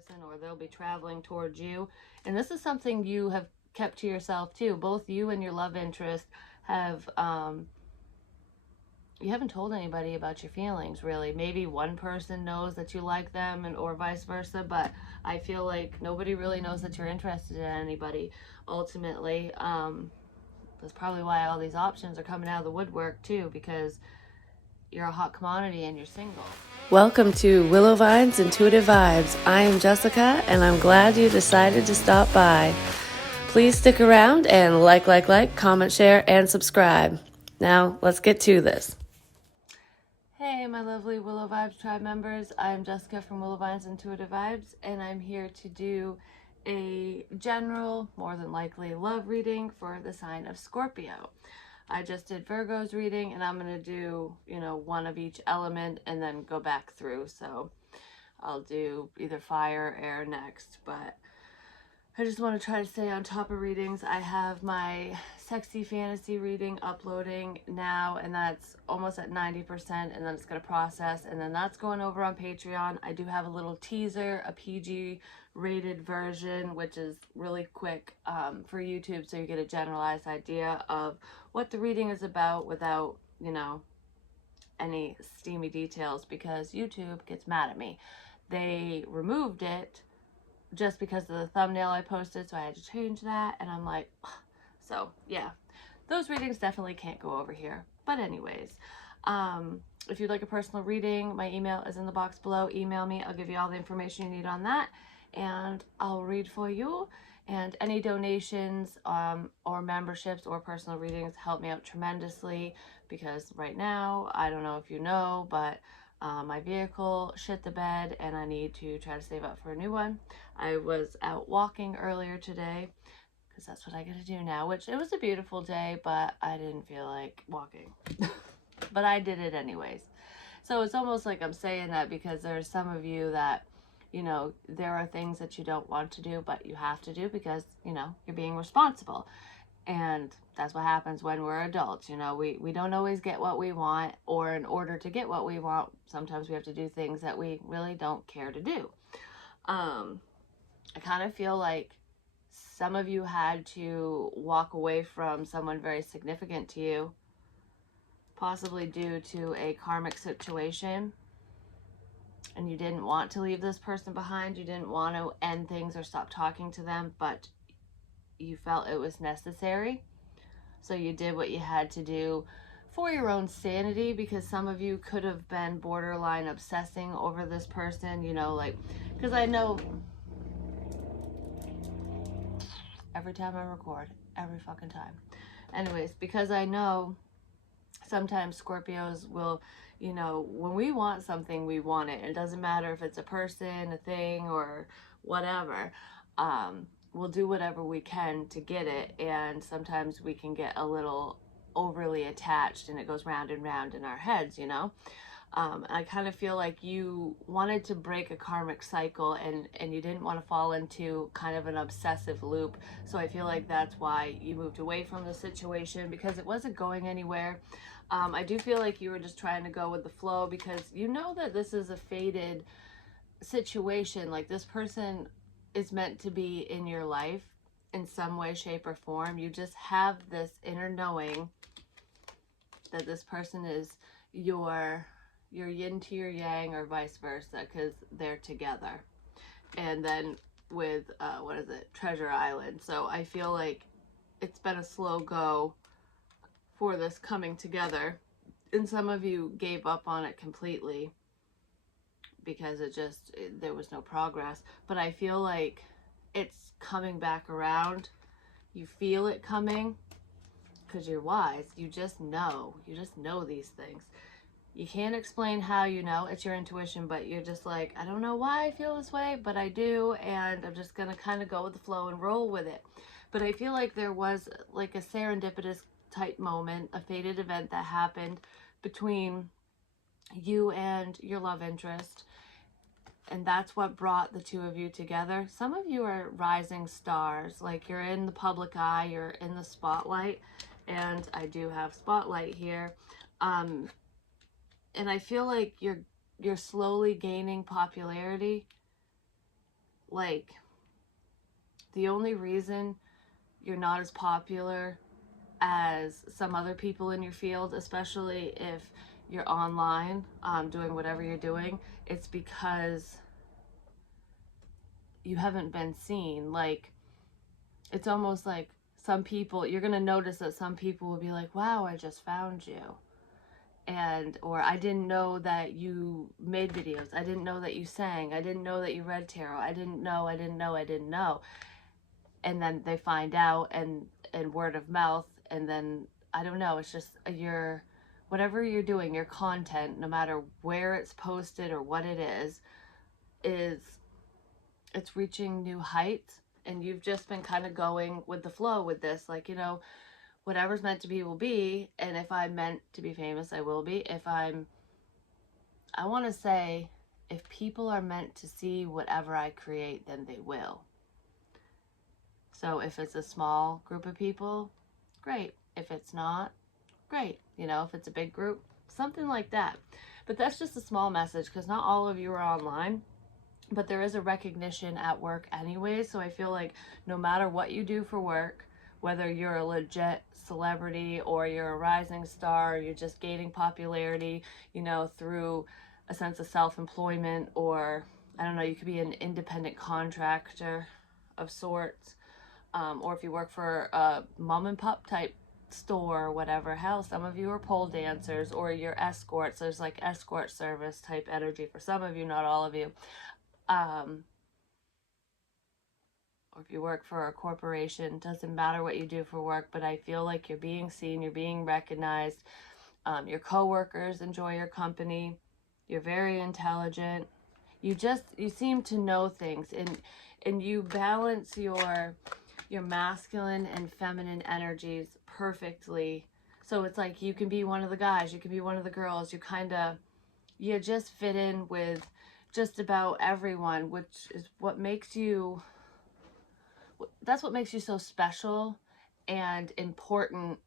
person, or they'll be traveling towards you. And this is something you have kept to yourself too. Both you and your love interest have, you haven't told anybody about your feelings, really. Maybe one person knows that you like them, and or vice versa, but I feel like nobody really knows that you're interested in anybody ultimately. That's probably why all these options are coming out of the woodwork too, because you're a hot commodity and you're single. Welcome to Willow Vine's Intuitive Vibes. I am Jessica, and I'm glad you decided to stop by. Please stick around and like, comment, share, and subscribe. Now, let's get to this. Hey, my lovely Willow Vibes tribe members. I'm Jessica from Willow Vine's Intuitive Vibes, and I'm here to do a general, more than likely, love reading for the sign of Scorpio. I just did Virgo's reading, and I'm going to do, one of each element and then go back through. So I'll do either fire or air next, but I just want to try to stay on top of readings. I have my sexy fantasy reading uploading now, and that's almost at 90%, and then it's going to process, and then that's going over on Patreon. I do have a little teaser, a PG rated version, which is really quick for YouTube, so you get a generalized idea of what the reading is about without, any steamy details, because YouTube gets mad at me. They removed it just because of the thumbnail I posted, so I had to change that, and I'm like, ugh. So yeah, those readings definitely can't go over here. But anyways, if you'd like a personal reading, my email is in the box below. Email me, I'll give you all the information you need on that, and I'll read for you. And any donations or memberships or personal readings help me out tremendously, because right now, I don't know if you know, but my vehicle shit the bed, and I need to try to save up for a new one. I was out walking earlier today, because that's what I get to do now, which it was a beautiful day, but I didn't feel like walking. But I did it anyways. So it's almost like I'm saying that because there's some of you that, there are things that you don't want to do, but you have to do because, you're being responsible. And that's what happens when we're adults. We don't always get what we want, or in order to get what we want, sometimes we have to do things that we really don't care to do. I kind of feel like some of you had to walk away from someone very significant to you, possibly due to a karmic situation, and you didn't want to leave this person behind. You didn't want to end things or stop talking to them, but you felt it was necessary. So you did what you had to do for your own sanity, because some of you could have been borderline obsessing over this person, because I know every time I record, every fucking time. Anyways, because I know sometimes Scorpios will, when we want something, we want it. It doesn't matter if it's a person, a thing, or whatever. We'll do whatever we can to get it, and sometimes we can get a little overly attached, and it goes round and round in our heads, I kind of feel like you wanted to break a karmic cycle, and you didn't want to fall into kind of an obsessive loop. So I feel like that's why you moved away from the situation, because it wasn't going anywhere. I do feel like you were just trying to go with the flow, because you know that this is a fated situation. Like, this person is meant to be in your life in some way, shape, or form. You just have this inner knowing that this person is your yin to your yang, or vice versa, because they're together. And then with Treasure Island. So I feel like it's been a slow go for this coming together, and some of you gave up on it completely because there was no progress. But I feel like it's coming back around. You feel it coming because you're wise. You just know these things. You can't explain how you know. It's your intuition, but you're just like, I don't know why I feel this way, but I do, and I'm just gonna kind of go with the flow and roll with it. But I feel like there was like a serendipitous type moment, a fated event that happened between you and your love interest, and that's what brought the two of you together. Some of you are rising stars, like you're in the public eye, you're in the spotlight, and I do have spotlight here. And I feel like you're slowly gaining popularity, like, the only reason you're not as popular as some other people in your field, especially if you're online doing whatever you're doing, it's because you haven't been seen. Like, it's almost like some people, you're going to notice that some people will be like, wow, I just found you. And, or I didn't know that you made videos. I didn't know that you sang. I didn't know that you read tarot. I didn't know. And then they find out, and word of mouth. And then, I don't know, it's just your, whatever you're doing, your content, no matter where it's posted or what it is it's reaching new heights. And you've just been kind of going with the flow with this, like, you know, whatever's meant to be will be. And if I'm meant to be famous, I will be. If I want to say, if people are meant to see whatever I create, then they will. So if it's a small group of people, great. If it's not, great. You know, if it's a big group, something like that. But that's just a small message, because not all of you are online, but there is a recognition at work anyway. So I feel like no matter what you do for work, whether you're a legit celebrity or you're a rising star, or you're just gaining popularity, you know, through a sense of self-employment, or I don't know, you could be an independent contractor of sorts, or if you work for a mom and pop type store or whatever. Hell, some of you are pole dancers, or you're escorts. There's like escort service type energy for some of you, not all of you. Or if you work for a corporation, doesn't matter what you do for work, but I feel like you're being seen, you're being recognized. Your coworkers enjoy your company. You're very intelligent. You seem to know things, and you balance your masculine and feminine energies perfectly. So it's like you can be one of the guys, you can be one of the girls. You just fit in with just about everyone, which is what makes you, that's what makes you so special and important.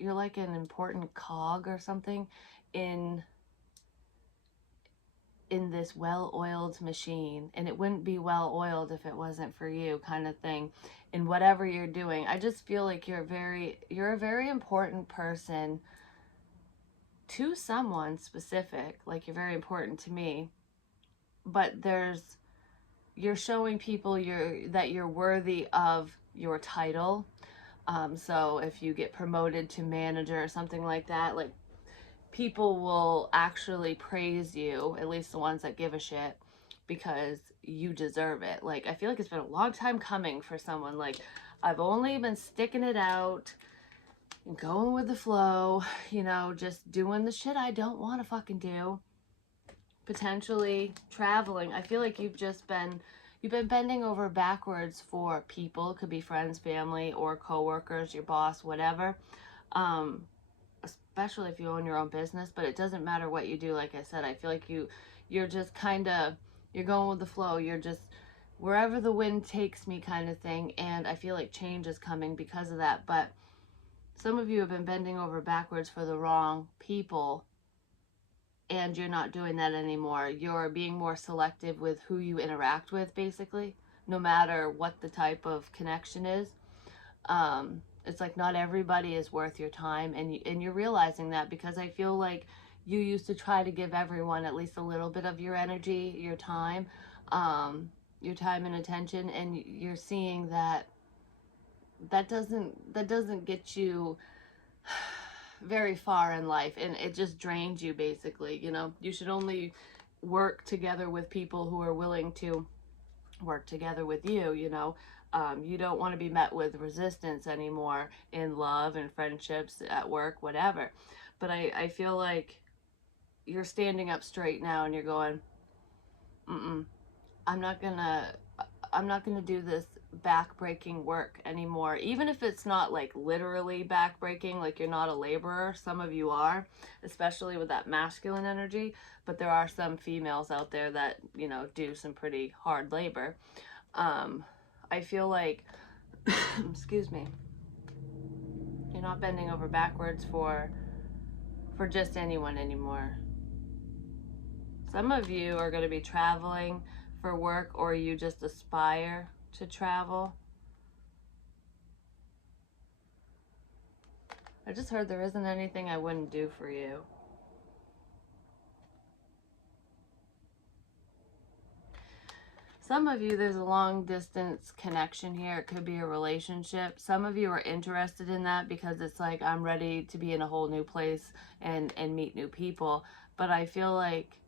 You're like an important cog or something in this well-oiled machine, and it wouldn't be well-oiled if it wasn't for you, kind of thing. In whatever you're doing, I just feel like you're a very important person to someone specific. Like, you're very important to me, but you're showing people that you're worthy of your title. So if you get promoted to manager or something like that, like, people will actually praise you, at least the ones that give a shit, because you deserve it. Like, I feel like it's been a long time coming for someone. Like, I've only been sticking it out and going with the flow, you know, just doing the shit I don't want to fucking do. Potentially traveling. I feel like you've been bending over backwards for people. Could be friends, family, or coworkers, your boss, whatever. Especially if you own your own business, but it doesn't matter what you do. Like I said, I feel like you're just kind of, you're going with the flow. You're just wherever the wind takes me, kind of thing. And I feel like change is coming because of that. But some of you have been bending over backwards for the wrong people, and you're not doing that anymore. You're being more selective with who you interact with, basically, no matter what the type of connection is. It's like not everybody is worth your time, and you're realizing that, because I feel like you used to try to give everyone at least a little bit of your energy, your time and attention, and you're seeing that doesn't get you very far in life, and it just drains you, basically. You know, you should only work together with people who are willing to work together with you, you know. You don't want to be met with resistance anymore in love and friendships, at work, whatever. But I feel like you're standing up straight now, and you're going, I'm not gonna do this back-breaking work anymore. Even if it's not like literally back-breaking, like you're not a laborer. Some of you are, especially with that masculine energy, but there are some females out there that, you know, do some pretty hard labor. I feel like, excuse me, you're not bending over backwards for just anyone anymore. Some of you are going to be traveling for work, or you just aspire to travel. I just heard there isn't anything I wouldn't do for you. Some of you, there's a long distance connection here. It could be a relationship. Some of you are interested in that because it's like, I'm ready to be in a whole new place and meet new people. But I feel like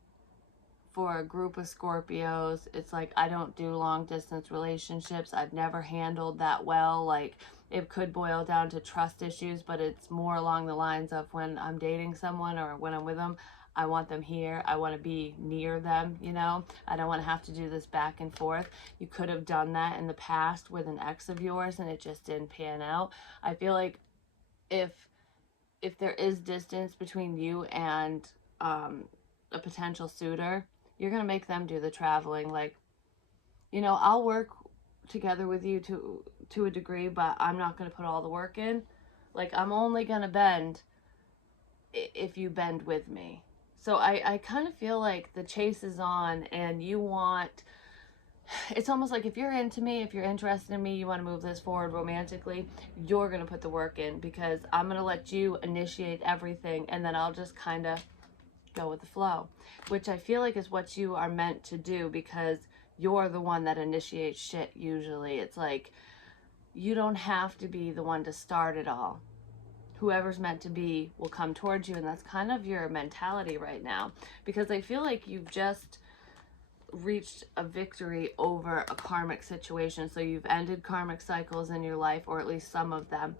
for a group of Scorpios, it's like, I don't do long distance relationships. I've never handled that well. Like, it could boil down to trust issues, but it's more along the lines of when I'm dating someone or when I'm with them, I want them here. I want to be near them, you know? I don't want to have to do this back and forth. You could have done that in the past with an ex of yours and it just didn't pan out. I feel like if there is distance between you and a potential suitor, you're going to make them do the traveling. Like, you know, I'll work together with you to a degree, but I'm not going to put all the work in. Like, I'm only going to bend if you bend with me. So I kind of feel like the chase is on and you want, it's almost like if you're into me, if you're interested in me, you want to move this forward romantically, you're going to put the work in because I'm going to let you initiate everything and then I'll just kind of go with the flow, which I feel like is what you are meant to do because you're the one that initiates shit usually. It's like, you don't have to be the one to start it all. Whoever's meant to be will come towards you, and that's kind of your mentality right now because I feel like you've just reached a victory over a karmic situation. So you've ended karmic cycles in your life, or at least some of them,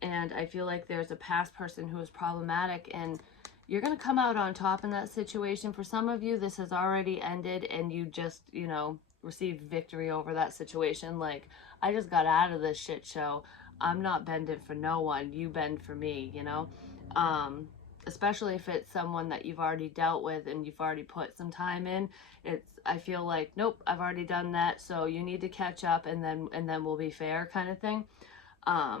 and I feel like there's a past person who is problematic and you're going to come out on top in that situation. For some of you, this has already ended and you just, you know, received victory over that situation. Like, I just got out of this shit show. I'm not bending for no one. You bend for me, you know? Especially if it's someone that you've already dealt with and you've already put some time in. I feel like, nope, I've already done that. So you need to catch up and then we'll be fair kind of thing. I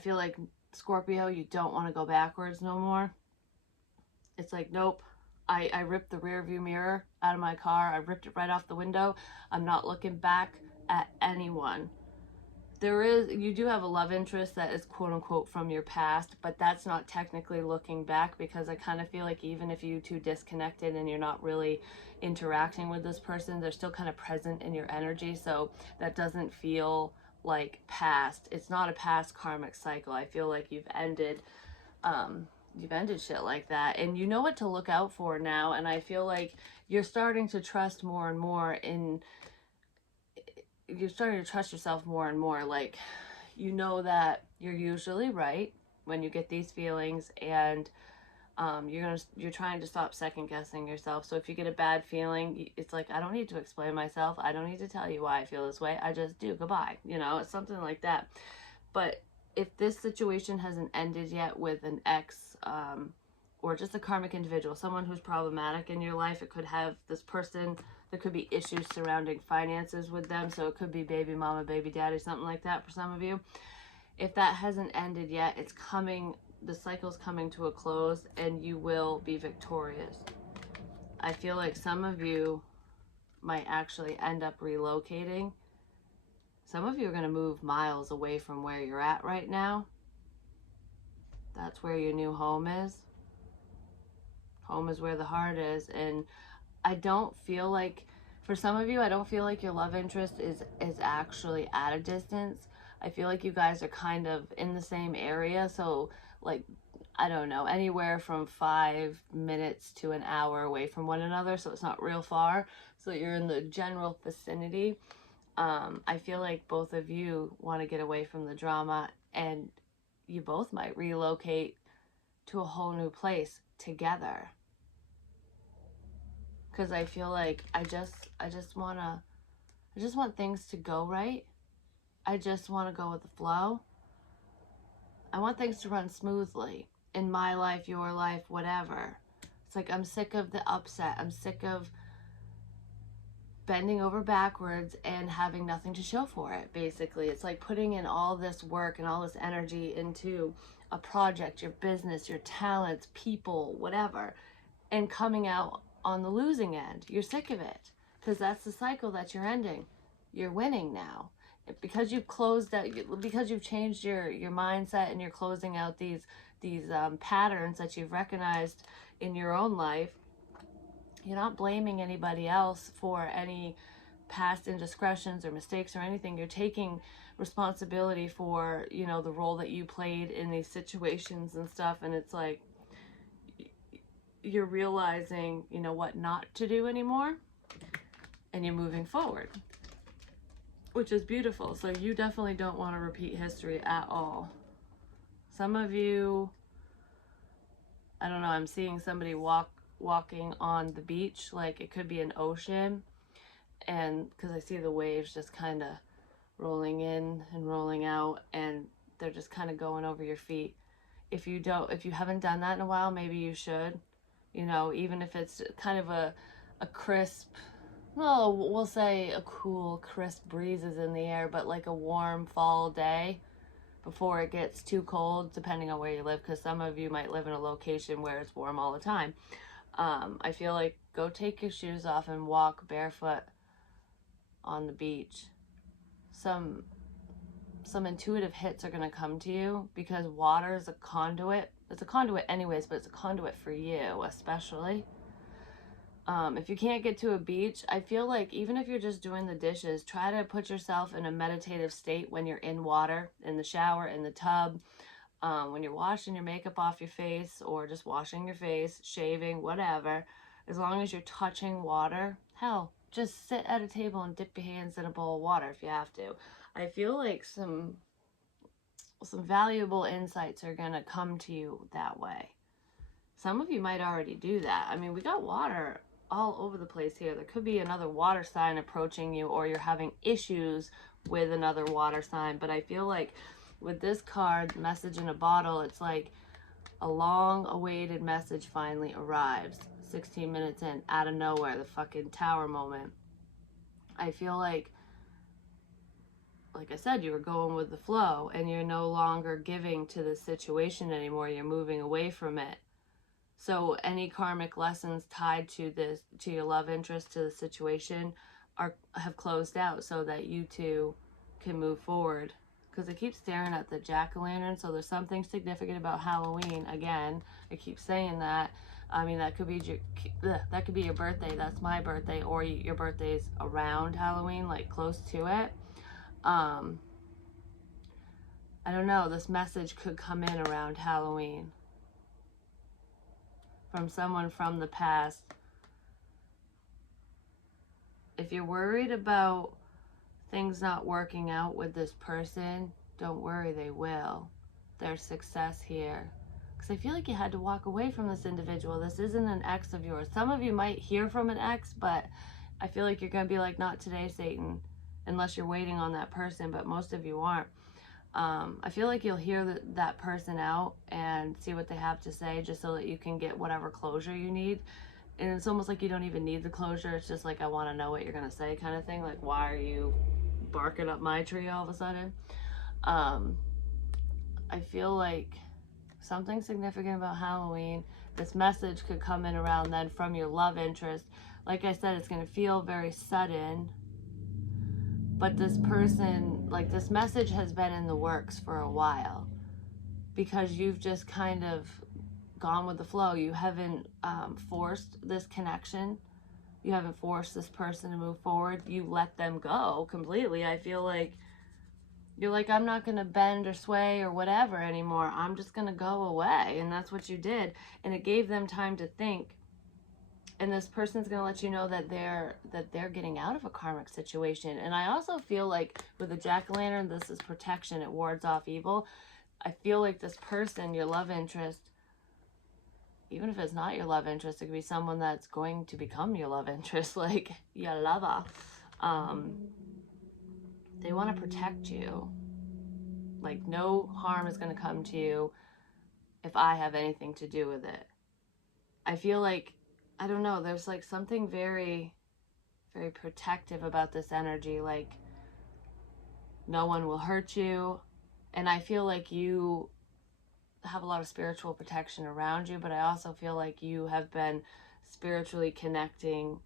feel like Scorpio, you don't want to go backwards no more. It's like, nope. I ripped the rear view mirror out of my car. I ripped it right off the window. I'm not looking back at anyone. You do have a love interest that is quote unquote from your past, but that's not technically looking back because I kind of feel like even if you two disconnected and you're not really interacting with this person, they're still kind of present in your energy. So that doesn't feel like past. It's not a past karmic cycle. I feel like you've ended shit like that and you know what to look out for now. And I feel like you're starting to trust more and more you're starting to trust yourself more and more. Like, you know that you're usually right when you get these feelings, and you're trying to stop second guessing yourself. So if you get a bad feeling, it's like, I don't need to explain myself. I don't need to tell you why I feel this way. I just do. Goodbye. You know, it's something like that. But if this situation hasn't ended yet with an ex, or just a karmic individual, someone who's problematic in your life, it could have this person, there could be issues surrounding finances with them. So it could be baby mama, baby daddy, something like that for some of you. If that hasn't ended yet, it's coming, the cycle's coming to a close and you will be victorious. I feel like some of you might actually end up relocating. Some of you are going to move miles away from where you're at right now. That's where your new home is. Home is where the heart is. And I don't feel like, for some of you, I don't feel like your love interest is actually at a distance. I feel like you guys are kind of in the same area. So, like, I don't know, anywhere from 5 minutes to an hour away from one another. So it's not real far. So you're in the general vicinity. I feel like both of you want to get away from the drama, and you both might relocate to a whole new place together. Because I feel like I just want things to go right. I just want to go with the flow. I want things to run smoothly in my life, your life, whatever. It's like, I'm sick of the upset. I'm sick of bending over backwards and having nothing to show for it, basically. It's like putting in all this work and all this energy into a project, your business, your talents, people, whatever, and coming out on the losing end. You're sick of it, because that's the cycle that you're ending. You're winning now. Because you've closed out, because you've changed your mindset, and you're closing out these patterns that you've recognized in your own life. You're not blaming anybody else for any past indiscretions or mistakes or anything. You're taking responsibility for, you know, the role that you played in these situations and stuff. And it's like, you're realizing, you know, what not to do anymore, and you're moving forward, which is beautiful. So you definitely don't want to repeat history at all. Some of you, I don't know, I'm seeing somebody walking on the beach, like it could be an ocean, and because I see the waves just kind of rolling in and rolling out, and they're just kind of going over your feet. If you haven't done that in a while, maybe you should. You know, even if it's kind of a crisp, well, we'll say a cool, crisp breezes in the air, but like a warm fall day before it gets too cold, depending on where you live, because some of you might live in a location where it's warm all the time. I feel like go take your shoes off and walk barefoot on the beach. Some intuitive hits are going to come to you, because water is a conduit. It's a conduit anyways, but it's a conduit for you especially. If you can't get to a beach, I feel like even if you're just doing the dishes, try to put yourself in a meditative state when you're in water, in the shower, in the tub, when you're washing your makeup off your face, or just washing your face, shaving, whatever. As long as you're touching water, hell, just sit at a table and dip your hands in a bowl of water if you have to. I feel like some valuable insights are going to come to you that way. Some of you might already do that. I mean, we got water all over the place here. There could be another water sign approaching you, or you're having issues with another water sign. But I feel like with this card, message in a bottle, it's like a long awaited message finally arrives. 16 minutes in, out of nowhere, the fucking tower moment. I feel like I said, you were going with the flow, and you're no longer giving to the situation anymore. You're moving away from it. So any karmic lessons tied to this, to your love interest, to the situation, have closed out, so that you two can move forward. Because I keep staring at the jack-o'-lantern, so there's something significant about Halloween. Again, I keep saying that. I mean, that could be your birthday. That's my birthday, or your birthday's around Halloween, like close to it. I don't know. This message could come in around Halloween from someone from the past. If you're worried about things not working out with this person, don't worry, they will. There's success here. Because I feel like you had to walk away from this individual. This isn't an ex of yours. Some of you might hear from an ex, but I feel like you're going to be like, not today, Satan, unless you're waiting on that person, but most of you aren't. I feel like you'll hear that person out and see what they have to say, just so that you can get whatever closure you need. And it's almost like you don't even need the closure. It's just like, I want to know what you're going to say kind of thing. Like, why are you barking up my tree all of a sudden? I feel like something significant about Halloween. This message could come in around then from your love interest. Like I said, it's going to feel very sudden. But this person, like, this message has been in the works for a while, because you've just kind of gone with the flow. You haven't forced this connection. You haven't forced this person to move forward. You let them go completely. I feel like you're like, I'm not going to bend or sway or whatever anymore. I'm just going to go away. And that's what you did. And it gave them time to think. And this person's going to let you know that they're getting out of a karmic situation. And I also feel like with the jack-o'-lantern, this is protection. It wards off evil. I feel like this person, your love interest, even if it's not your love interest, it could be someone that's going to become your love interest, like your lover. They want to protect you. Like, no harm is going to come to you if I have anything to do with it. I feel like, I don't know, there's like something very, very protective about this energy. Like, no one will hurt you. And I feel like you have a lot of spiritual protection around you, but I also feel like you have been spiritually connecting,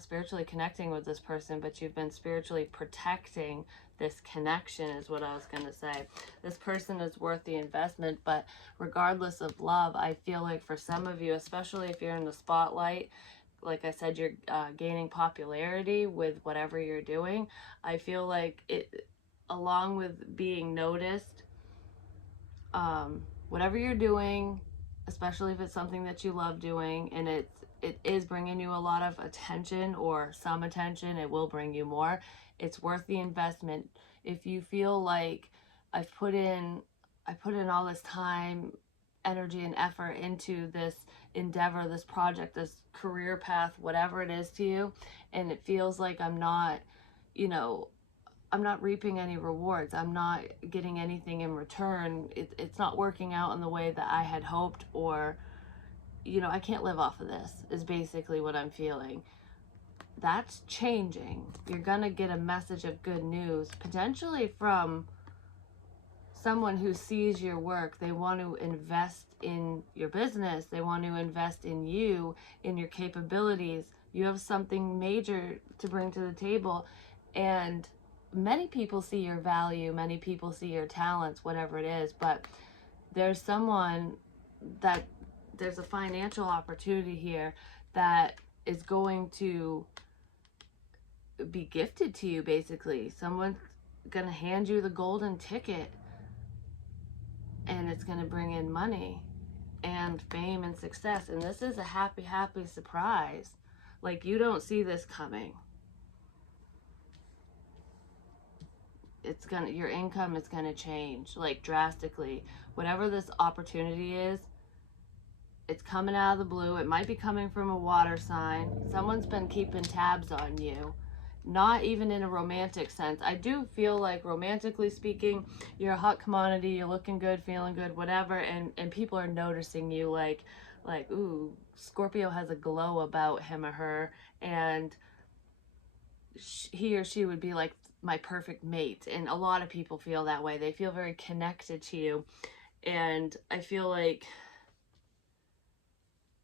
spiritually connecting with this person, but you've been spiritually protecting this connection is what I was going to say. This person is worth the investment, but regardless of love, I feel like for some of you, especially if you're in the spotlight, like I said, you're gaining popularity with whatever you're doing. I feel like it, along with being noticed, whatever you're doing, especially if it's something that you love doing and it is bringing you a lot of attention or some attention, it will bring you more. It's worth the investment. If you feel like I put in all this time, energy, and effort into this endeavor, this project, this career path, whatever it is to you, and it feels like I'm not, you know, I'm not reaping any rewards. I'm not getting anything in return. It's not working out in the way that I had hoped, or, I can't live off of this, is basically what I'm feeling. That's changing. You're going to get a message of good news, potentially from someone who sees your work. They want to invest in your business. They want to invest in you, in your capabilities. You have something major to bring to the table. And many people see your value. Many people see your talents, whatever it is. But there's there's a financial opportunity here that is going to be gifted to you, basically. Someone's going to hand you the golden ticket, and it's going to bring in money and fame and success. And this is a happy, happy surprise. Like, you don't see this coming. Your income is going to change, like, drastically. Whatever this opportunity is, it's coming out of the blue. It might be coming from a water sign. Someone's been keeping tabs on you. Not even in a romantic sense. I do feel like, romantically speaking, you're a hot commodity, you're looking good, feeling good, whatever, and people are noticing you, like, ooh, Scorpio has a glow about him or her, and he or she would be like my perfect mate. And a lot of people feel that way. They feel very connected to you. And I feel like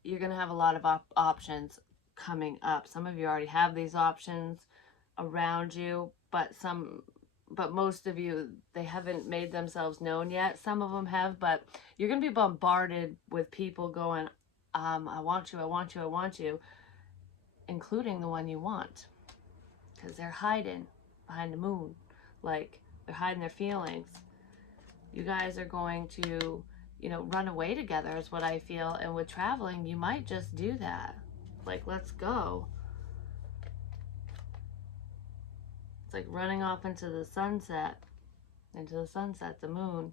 you're going to have a lot of options coming up. Some of you already have these options around you, but most of you, they haven't made themselves known yet. Some of them have, but you're going to be bombarded with people going, I want you, I want you, I want you, including the one you want, because they're hiding behind the moon. Like, they're hiding their feelings. You guys are going to, run away together is what I feel. And with traveling, you might just do that. Like, let's go. It's like running off into the sunset, the moon.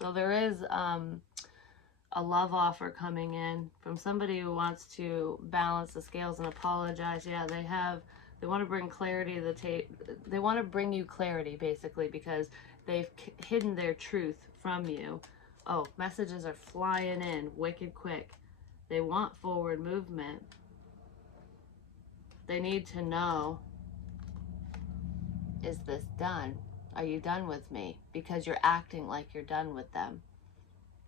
So there is a love offer coming in from somebody who wants to balance the scales and apologize. Yeah, they want to bring clarity to the they want to bring you clarity, basically, because they've hidden their truth from you. Oh, messages are flying in wicked quick. They want forward movement. They need to know, is this done? Are you done with me? Because you're acting like you're done with them.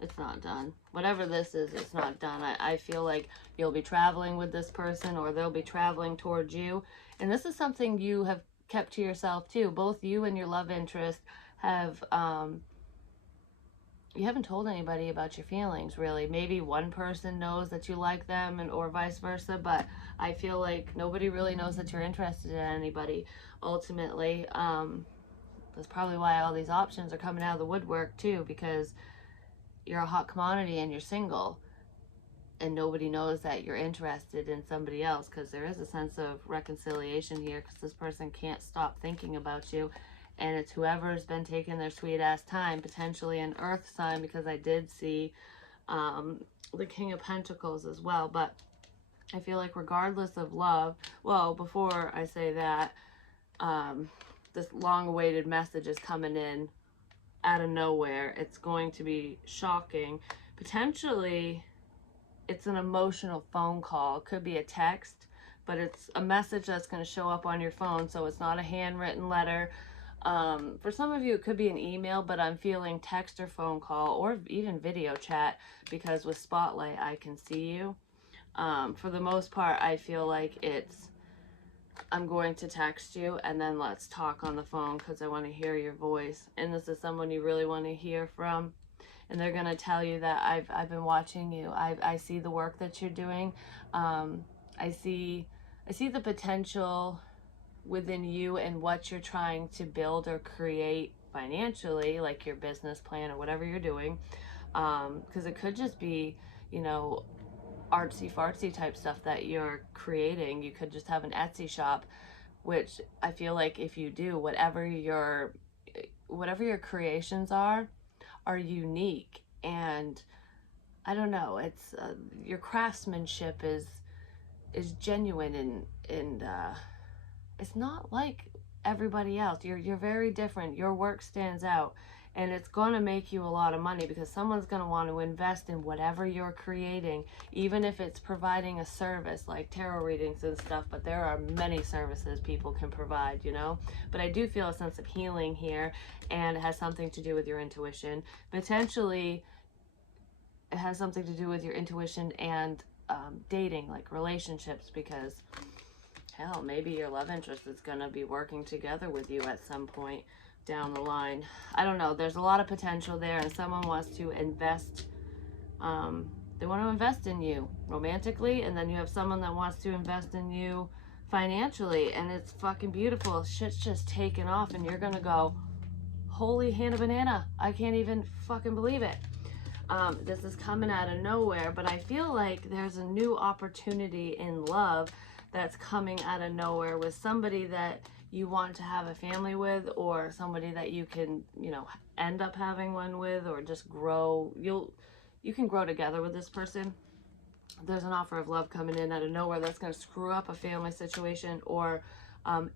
It's not done. Whatever this is, it's not done. I feel like you'll be traveling with this person, or they'll be traveling towards you. And this is something you have kept to yourself too. Both you and your love interest have, you haven't told anybody about your feelings, really. Maybe one person knows that you like them, or vice versa, but I feel like nobody really knows that you're interested in anybody, ultimately. That's probably why all these options are coming out of the woodwork too, because you're a hot commodity and you're single, and nobody knows that you're interested in somebody else, because there is a sense of reconciliation here, because this person can't stop thinking about you. And it's whoever's been taking their sweet ass time, potentially an earth sign, because I did see the King of Pentacles as well. But I feel like regardless of love, well, before I say that, this long-awaited message is coming in out of nowhere. It's going to be shocking. Potentially, it's an emotional phone call. It could be a text, but it's a message that's going to show up on your phone, so it's not a handwritten letter. For some of you, it could be an email, but I'm feeling text or phone call, or even video chat, because with Spotlight, I can see you. For the most part, I feel like it's, I'm going to text you and then let's talk on the phone because I want to hear your voice. And this is someone you really want to hear from. And they're going to tell you that I've been watching you. I see the work that you're doing. I see the potential within you and what you're trying to build or create financially, like your business plan or whatever you're doing. Because it could just be, you know, artsy fartsy type stuff that you're creating. You could just have an Etsy shop, which I feel like if you do, whatever your creations are unique. And I don't know, it's your craftsmanship is genuine, and it's not like everybody else. You're very different. Your work stands out, and it's going to make you a lot of money because someone's going to want to invest in whatever you're creating, even if it's providing a service like tarot readings and stuff. But there are many services people can provide, you know. But I do feel a sense of healing here, and it has something to do with your intuition. Potentially it has something to do with your intuition and dating, like relationships, because hell, maybe your love interest is going to be working together with you at some point down the line. I don't know. There's a lot of potential there, and someone wants to invest. They want to invest in you romantically, and then you have someone that wants to invest in you financially, and it's fucking beautiful. Shit's just taken off, and you're going to go, holy Hannah Banana. I can't even fucking believe it. This is coming out of nowhere, but I feel like there's a new opportunity in love that's coming out of nowhere with somebody that you want to have a family with, or somebody that you can, you know, end up having one with, or just grow. You can grow together with this person. There's an offer of love coming in out of nowhere that's going to screw up a family situation, or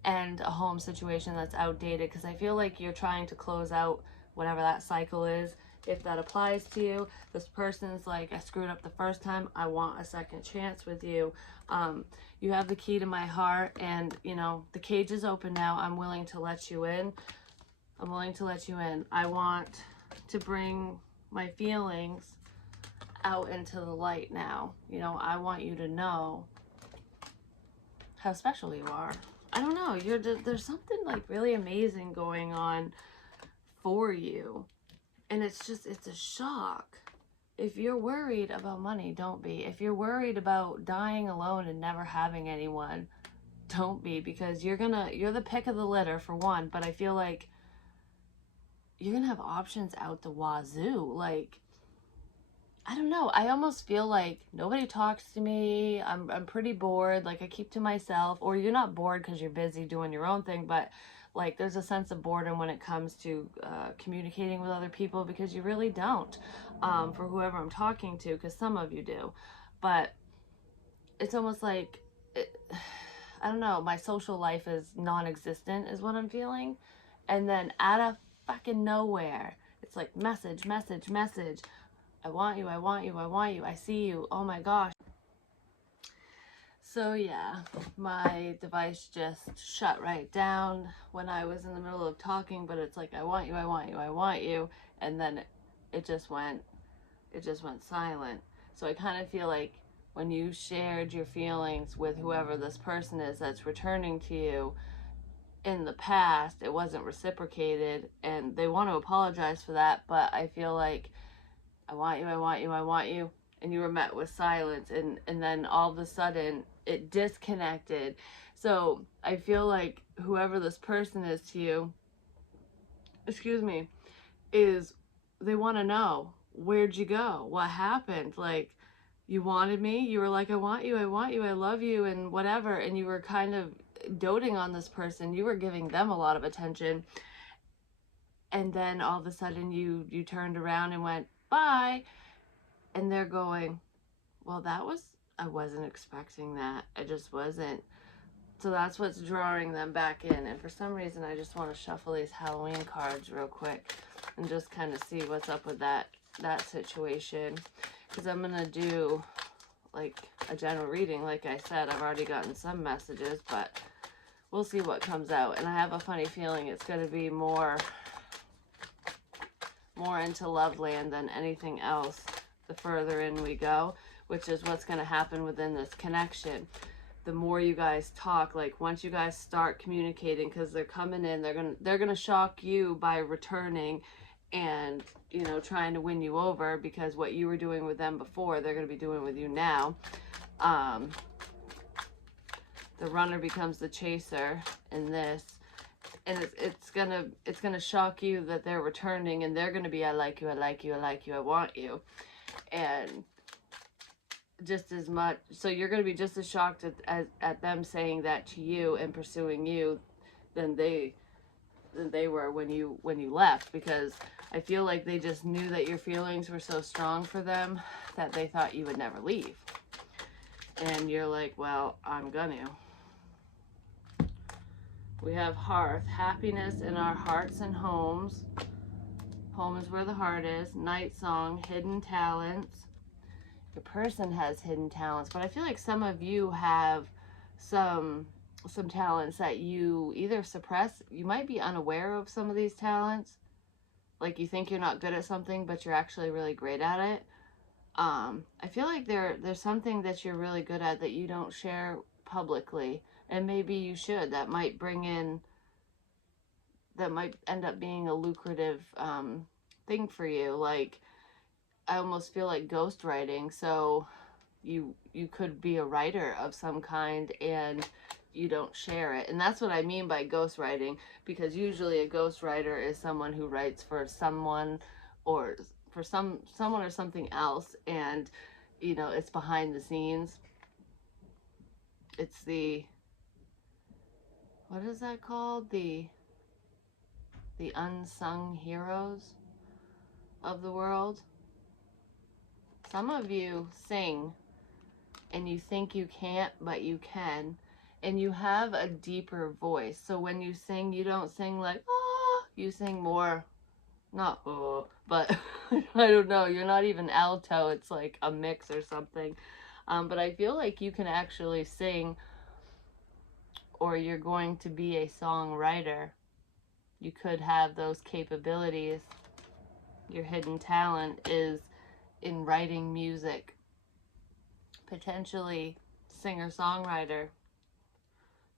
end a home situation that's outdated, because I feel like you're trying to close out whatever that cycle is. If that applies to you, this person's like, I screwed up the first time, I want a second chance with you. You have the key to my heart, and you know, the cage is open now. I'm willing to let you in. I'm willing to let you in. I want to bring my feelings out into the light now. You know, I want you to know how special you are. I don't know, there's something like really amazing going on for you. And it's a shock. If you're worried about money, don't be. If you're worried about dying alone and never having anyone, don't be, because you're the pick of the litter for one, but I feel like you're gonna have options out the wazoo. Like, I don't know, I almost feel like nobody talks to me. I'm pretty bored. Like, I keep to myself. Or you're not bored because you're busy doing your own thing, but like, there's a sense of boredom when it comes to communicating with other people, because you really don't, for whoever I'm talking to, because some of you do. But it's almost like, I don't know, my social life is non-existent is what I'm feeling. And then out of fucking nowhere, it's like message, message, message. I want you, I want you, I want you, I see you, oh my gosh. So yeah, my device just shut right down when I was in the middle of talking, but it's like, I want you, I want you, I want you, and then it just went silent. So I kind of feel like when you shared your feelings with whoever this person is that's returning to you in the past, it wasn't reciprocated, and they want to apologize for that, but I feel like, I want you, I want you, I want you, and you were met with silence, and then all of a sudden it disconnected. So I feel like whoever this person is to you, excuse me, is, they want to know, where'd you go? What happened? Like, you wanted me, you were like, I want you, I want you, I love you, and whatever, and you were kind of doting on this person. You were giving them a lot of attention, and then all of a sudden you turned around and went, bye. And they're going, well, I wasn't expecting that. I just wasn't. So that's what's drawing them back in. And for some reason, I just want to shuffle these Halloween cards real quick and just kind of see what's up with that situation. Because I'm going to do like a general reading. Like I said, I've already gotten some messages, but we'll see what comes out. And I have a funny feeling it's going to be more into love land than anything else the further in we go, which is what's going to happen within this connection. The more you guys talk, like once you guys start communicating, because they're coming in, they're gonna shock you by returning and, you know, trying to win you over, because what you were doing with them before, they're gonna be doing with you now. The runner becomes the chaser in this, and it's gonna shock you that they're returning, and they're gonna be, I like you, I like you, I like you, I want you, and just as much, so you're going to be just as shocked at them saying that to you and pursuing you than they were when you left, because I feel like they just knew that your feelings were so strong for them that they thought you would never leave, and you're like, well, I'm gonna. We have hearth, happiness in our hearts and homes. Home is where the heart is. Night song, hidden talents. Your person has hidden talents, but I feel like some of you have some talents that you either suppress. You might be unaware of some of these talents. Like you think you're not good at something, but you're actually really great at it. I feel like there's something that you're really good at that you don't share publicly, and maybe you should. That might end up being a lucrative thing for you. Like, I almost feel like ghost writing. So you could be a writer of some kind and you don't share it. And that's what I mean by ghost writing, because usually a ghost writer is someone who writes for someone or for someone or something else, and you know, it's behind the scenes. It's the, what is that called? The unsung heroes of the world. Some of you sing and you think you can't, but you can, and you have a deeper voice. So when you sing, you don't sing like, oh, you sing more, not oh, but I don't know, you're not even alto, it's like a mix or something. But I feel like you can actually sing, or you're going to be a songwriter. You could have those capabilities. Your hidden talent is in writing music, potentially singer-songwriter.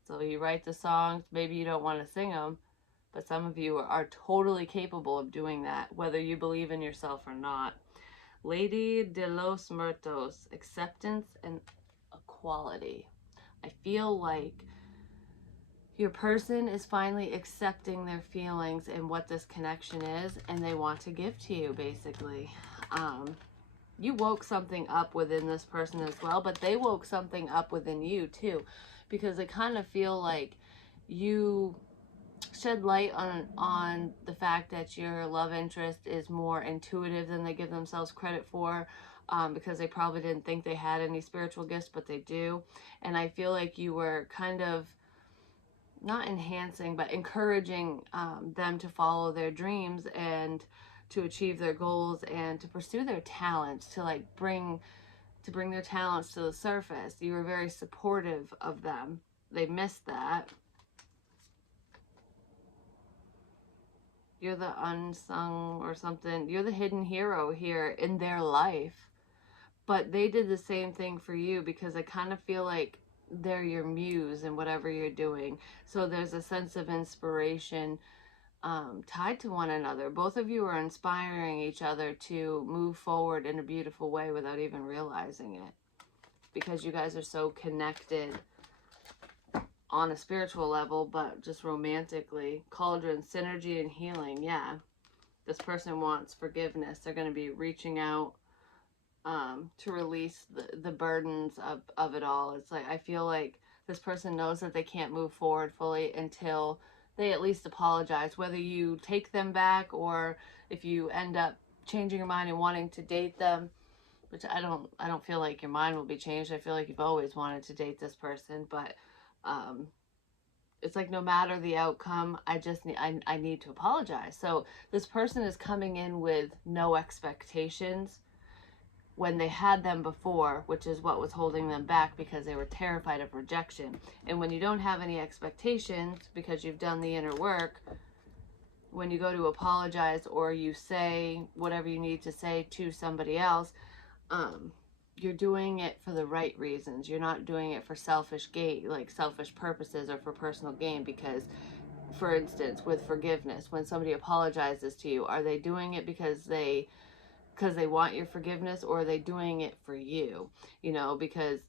So you write the songs, maybe you don't want to sing them, but some of you are totally capable of doing that, whether you believe in yourself or not. Lady de los Muertos, acceptance and equality. I feel like your person is finally accepting their feelings and what this connection is, and they want to give to you, basically. You woke something up within this person as well, but they woke something up within you too, because I kind of feel like you shed light on the fact that your love interest is more intuitive than they give themselves credit for, because they probably didn't think they had any spiritual gifts, but they do. And I feel like you were kind of not enhancing, but encouraging them to follow their dreams and to achieve their goals and to pursue their talents, to like bring their talents to the surface. You were very supportive of them. They missed that. You're the unsung or something. You're the hidden hero here in their life. But they did the same thing for you, because I kind of feel like they're your muse in whatever you're doing. So there's a sense of inspiration tied to one another. Both of you are inspiring each other to move forward in a beautiful way without even realizing it, because you guys are so connected on a spiritual level, but just romantically. Cauldron, synergy and healing. Yeah, this person wants forgiveness. They're going to be reaching out to release the burdens of it all. It's like, I feel like this person knows that they can't move forward fully until they at least apologize, whether you take them back or if you end up changing your mind and wanting to date them, which I don't feel like your mind will be changed. I feel like you've always wanted to date this person, but it's like, no matter the outcome, I need to apologize. So this person is coming in with no expectations when they had them before, which is what was holding them back, because they were terrified of rejection. And when you don't have any expectations because you've done the inner work, when you go to apologize or you say whatever you need to say to somebody else, you're doing it for the right reasons. You're not doing it for selfish gain, like selfish purposes or for personal gain. Because, for instance, with forgiveness, when somebody apologizes to you, are they doing it because they want your forgiveness, or are they doing it for you? You know, because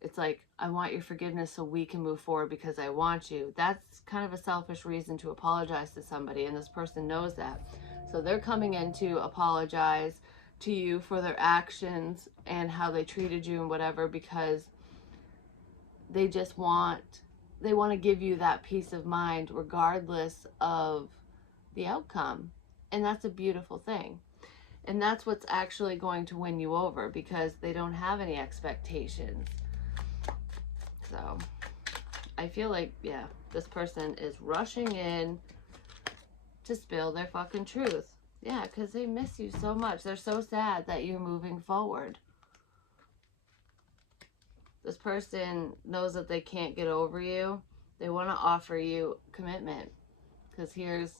it's like, I want your forgiveness so we can move forward because I want you. That's kind of a selfish reason to apologize to somebody, and this person knows that. So they're coming in to apologize to you for their actions and how they treated you and whatever, because they just want to give you that peace of mind regardless of the outcome. And that's a beautiful thing. And that's what's actually going to win you over, because they don't have any expectations. So I feel like, yeah, this person is rushing in to spill their fucking truth. Yeah, because they miss you so much. They're so sad that you're moving forward. This person knows that they can't get over you. They want to offer you commitment, because here's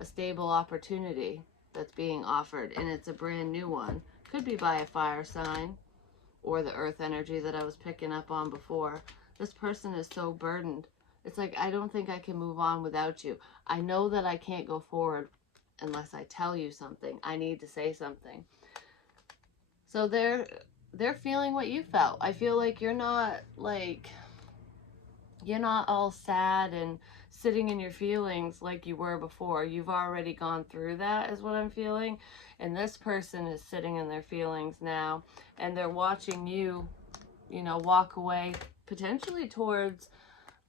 a stable opportunity that's being offered, and it's a brand new one. Could be by a fire sign or the earth energy that I was picking up on before. This person is so burdened. It's like, I don't think I can move on without you. I know that I can't go forward unless I tell you something. I need to say something. So they're feeling what you felt. I feel like you're not all sad and sitting in your feelings like you were before. You've already gone through that, is what I'm feeling. And this person is sitting in their feelings now, and they're watching you, walk away potentially towards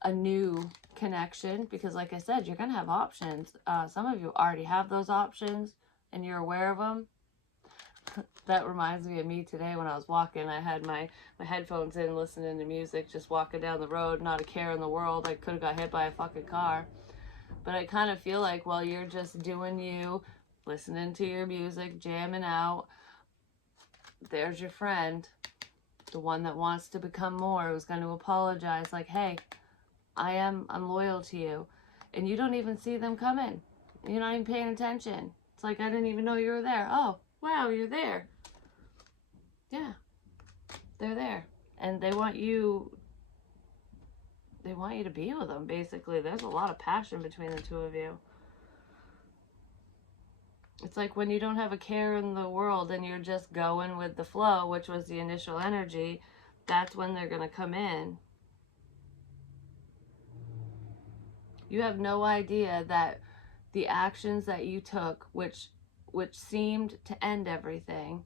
a new connection, because like I said, you're going to have options. Some of you already have those options and you're aware of them. That reminds me of me today when I was walking. I had my headphones in, listening to music, just walking down the road, not a care in the world. I could have got hit by a fucking car. But I kind of feel like, while you're just doing you, listening to your music, jamming out, there's your friend, the one that wants to become more, who's going to apologize, like, hey, I'm loyal to you. And you don't even see them coming. You're not even paying attention. It's like, I didn't even know you were there. Oh, wow, you're there. Yeah, they're there. And they want you to be with them, basically. There's a lot of passion between the two of you. It's like when you don't have a care in the world and you're just going with the flow, which was the initial energy, that's when they're going to come in. You have no idea that the actions that you took, which seemed to end everything,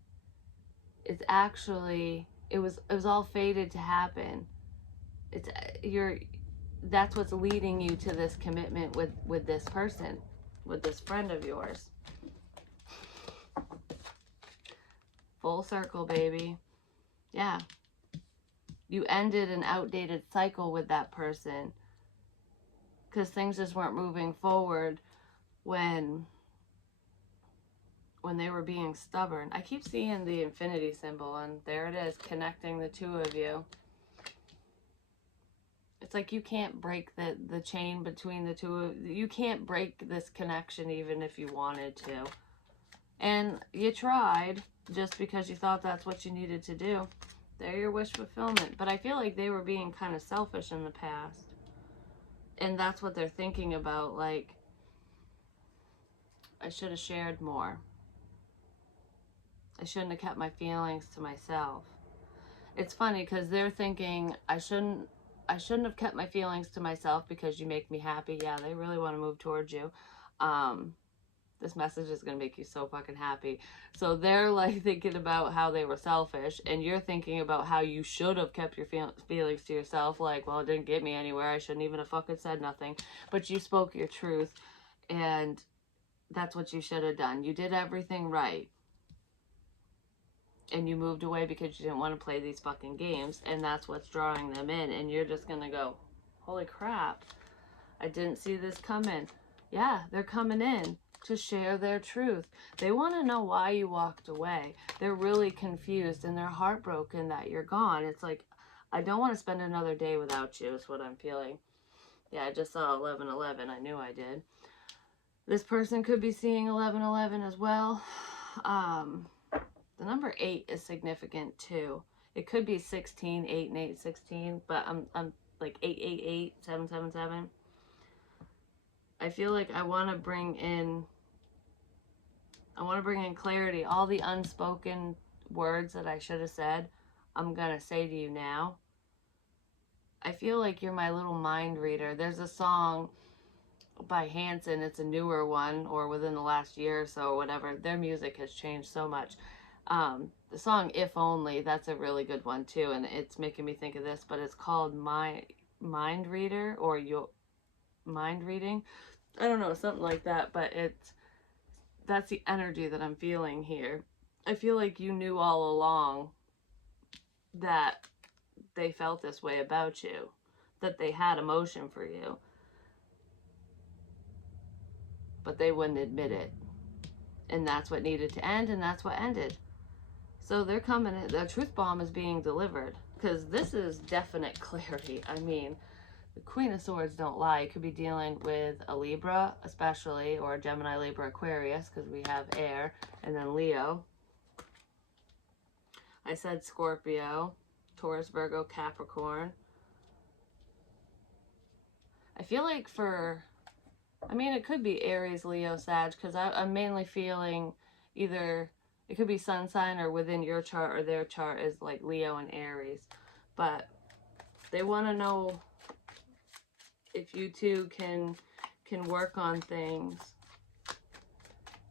is actually, it was all fated to happen. That's what's leading you to this commitment with this person, with this friend of yours. Full circle, baby. Yeah. You ended an outdated cycle with that person, because things just weren't moving forward when they were being stubborn. I keep seeing the infinity symbol, and there it is, connecting the two of you. It's like you can't break the chain between the two of you. You can't break this connection even if you wanted to. And you tried, just because you thought that's what you needed to do. They're your wish fulfillment. But I feel like they were being kind of selfish in the past. And that's what they're thinking about, like, I should have shared more. I shouldn't have kept my feelings to myself. It's funny, because they're thinking, I shouldn't have kept my feelings to myself because you make me happy. Yeah, they really want to move towards you. This message is going to make you so fucking happy. So they're like thinking about how they were selfish, and you're thinking about how you should have kept your feelings to yourself. Like, well, it didn't get me anywhere. I shouldn't even have fucking said nothing. But you spoke your truth, and that's what you should have done. You did everything right. And you moved away because you didn't want to play these fucking games, and that's what's drawing them in. And you're just going to go, holy crap, I didn't see this coming. Yeah, they're coming in to share their truth. They want to know why you walked away. They're really confused, and they're heartbroken that you're gone. It's like, I don't want to spend another day without you, is what I'm feeling. Yeah, I just saw 1111. I knew I did. This person could be seeing 1111 as well. The number 8 is significant too. It could be 16, 8 and 8, 16, but I'm like 888, 777. I feel like I want to bring in clarity. All the unspoken words that I should have said, I'm going to say to you now. I feel like you're my little mind reader. There's a song by Hanson, it's a newer one, or within the last year or so, or whatever. Their music has changed so much. The song If Only, that's a really good one too, and it's making me think of this, but it's called Mind Reader, or Your Mind Reading. I don't know, something like that, but that's the energy that I'm feeling here. I feel like you knew all along that they felt this way about you, that they had emotion for you, but they wouldn't admit it. And that's what needed to end, and that's what ended. So they're coming in. The truth bomb is being delivered, because this is definite clarity. I mean, the Queen of Swords don't lie. You could be dealing with a Libra, especially, or a Gemini, Libra, Aquarius, because we have air, and then Leo. I said Scorpio, Taurus, Virgo, Capricorn. I feel like it could be Aries, Leo, Sag, because I'm mainly feeling either it could be sun sign or within your chart or their chart is like Leo and Aries. But they want to know if you two can work on things,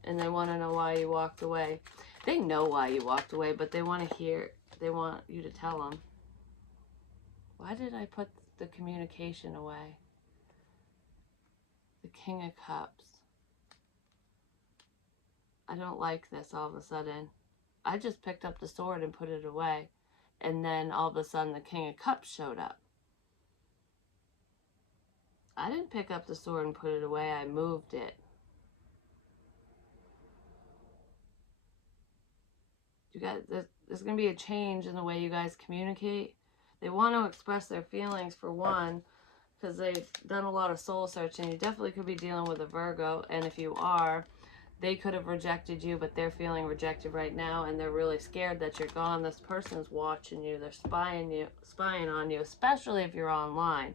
and they want to know why you walked away. They know why you walked away, but they want you to tell them. Why did I put the communication away? The King of Cups. I don't like this all of a sudden. I just picked up the sword and put it away. And then all of a sudden the King of Cups showed up. I didn't pick up the sword and put it away. I moved it. You guys, there's going to be a change in the way you guys communicate. They want to express their feelings, for one, because they've done a lot of soul searching. You definitely could be dealing with a Virgo, and if you are, they could have rejected you, but they're feeling rejected right now, and they're really scared that you're gone. This person's watching you. They're spying on you, especially if you're online.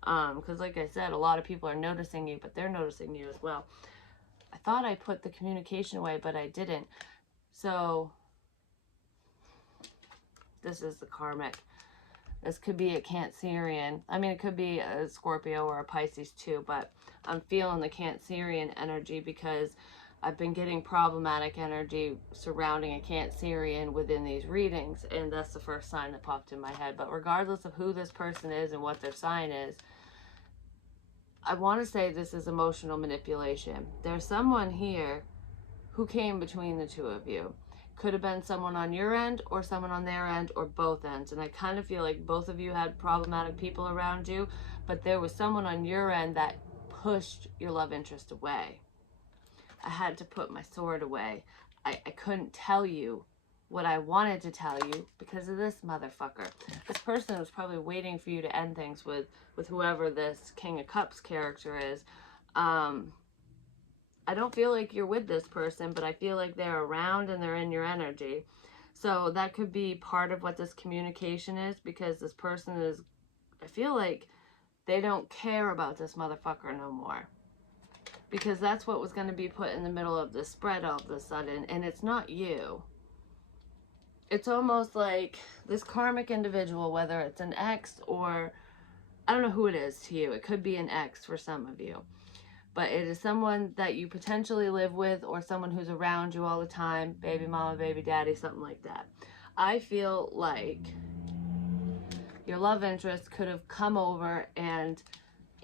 Because like I said, a lot of people are noticing you, but they're noticing you as well. I thought I put the communication away, but I didn't. So this is the karmic. This could be a Cancerian. I mean, it could be a Scorpio or a Pisces too, but I'm feeling the Cancerian energy because I've been getting problematic energy surrounding a Cancerian within these readings, and that's the first sign that popped in my head. But regardless of who this person is and what their sign is, I want to say this is emotional manipulation. There's someone here who came between the two of you. Could have been someone on your end or someone on their end, or both ends. And I kind of feel like both of you had problematic people around you, but there was someone on your end that pushed your love interest away. I had to put my sword away. I couldn't tell you what I wanted to tell you because of this motherfucker. This person was probably waiting for you to end things with whoever this King of Cups character is. I don't feel like you're with this person, but I feel like they're around and they're in your energy. So that could be part of what this communication is, because this person is, I feel like they don't care about this motherfucker no more. Because that's what was going to be put in the middle of the spread all of a sudden, and it's not you. It's almost like this karmic individual, whether it's an ex or, I don't know who it is to you. It could be an ex for some of you. But it is someone that you potentially live with, or someone who's around you all the time, baby mama, baby daddy, something like that. I feel like your love interest could have come over and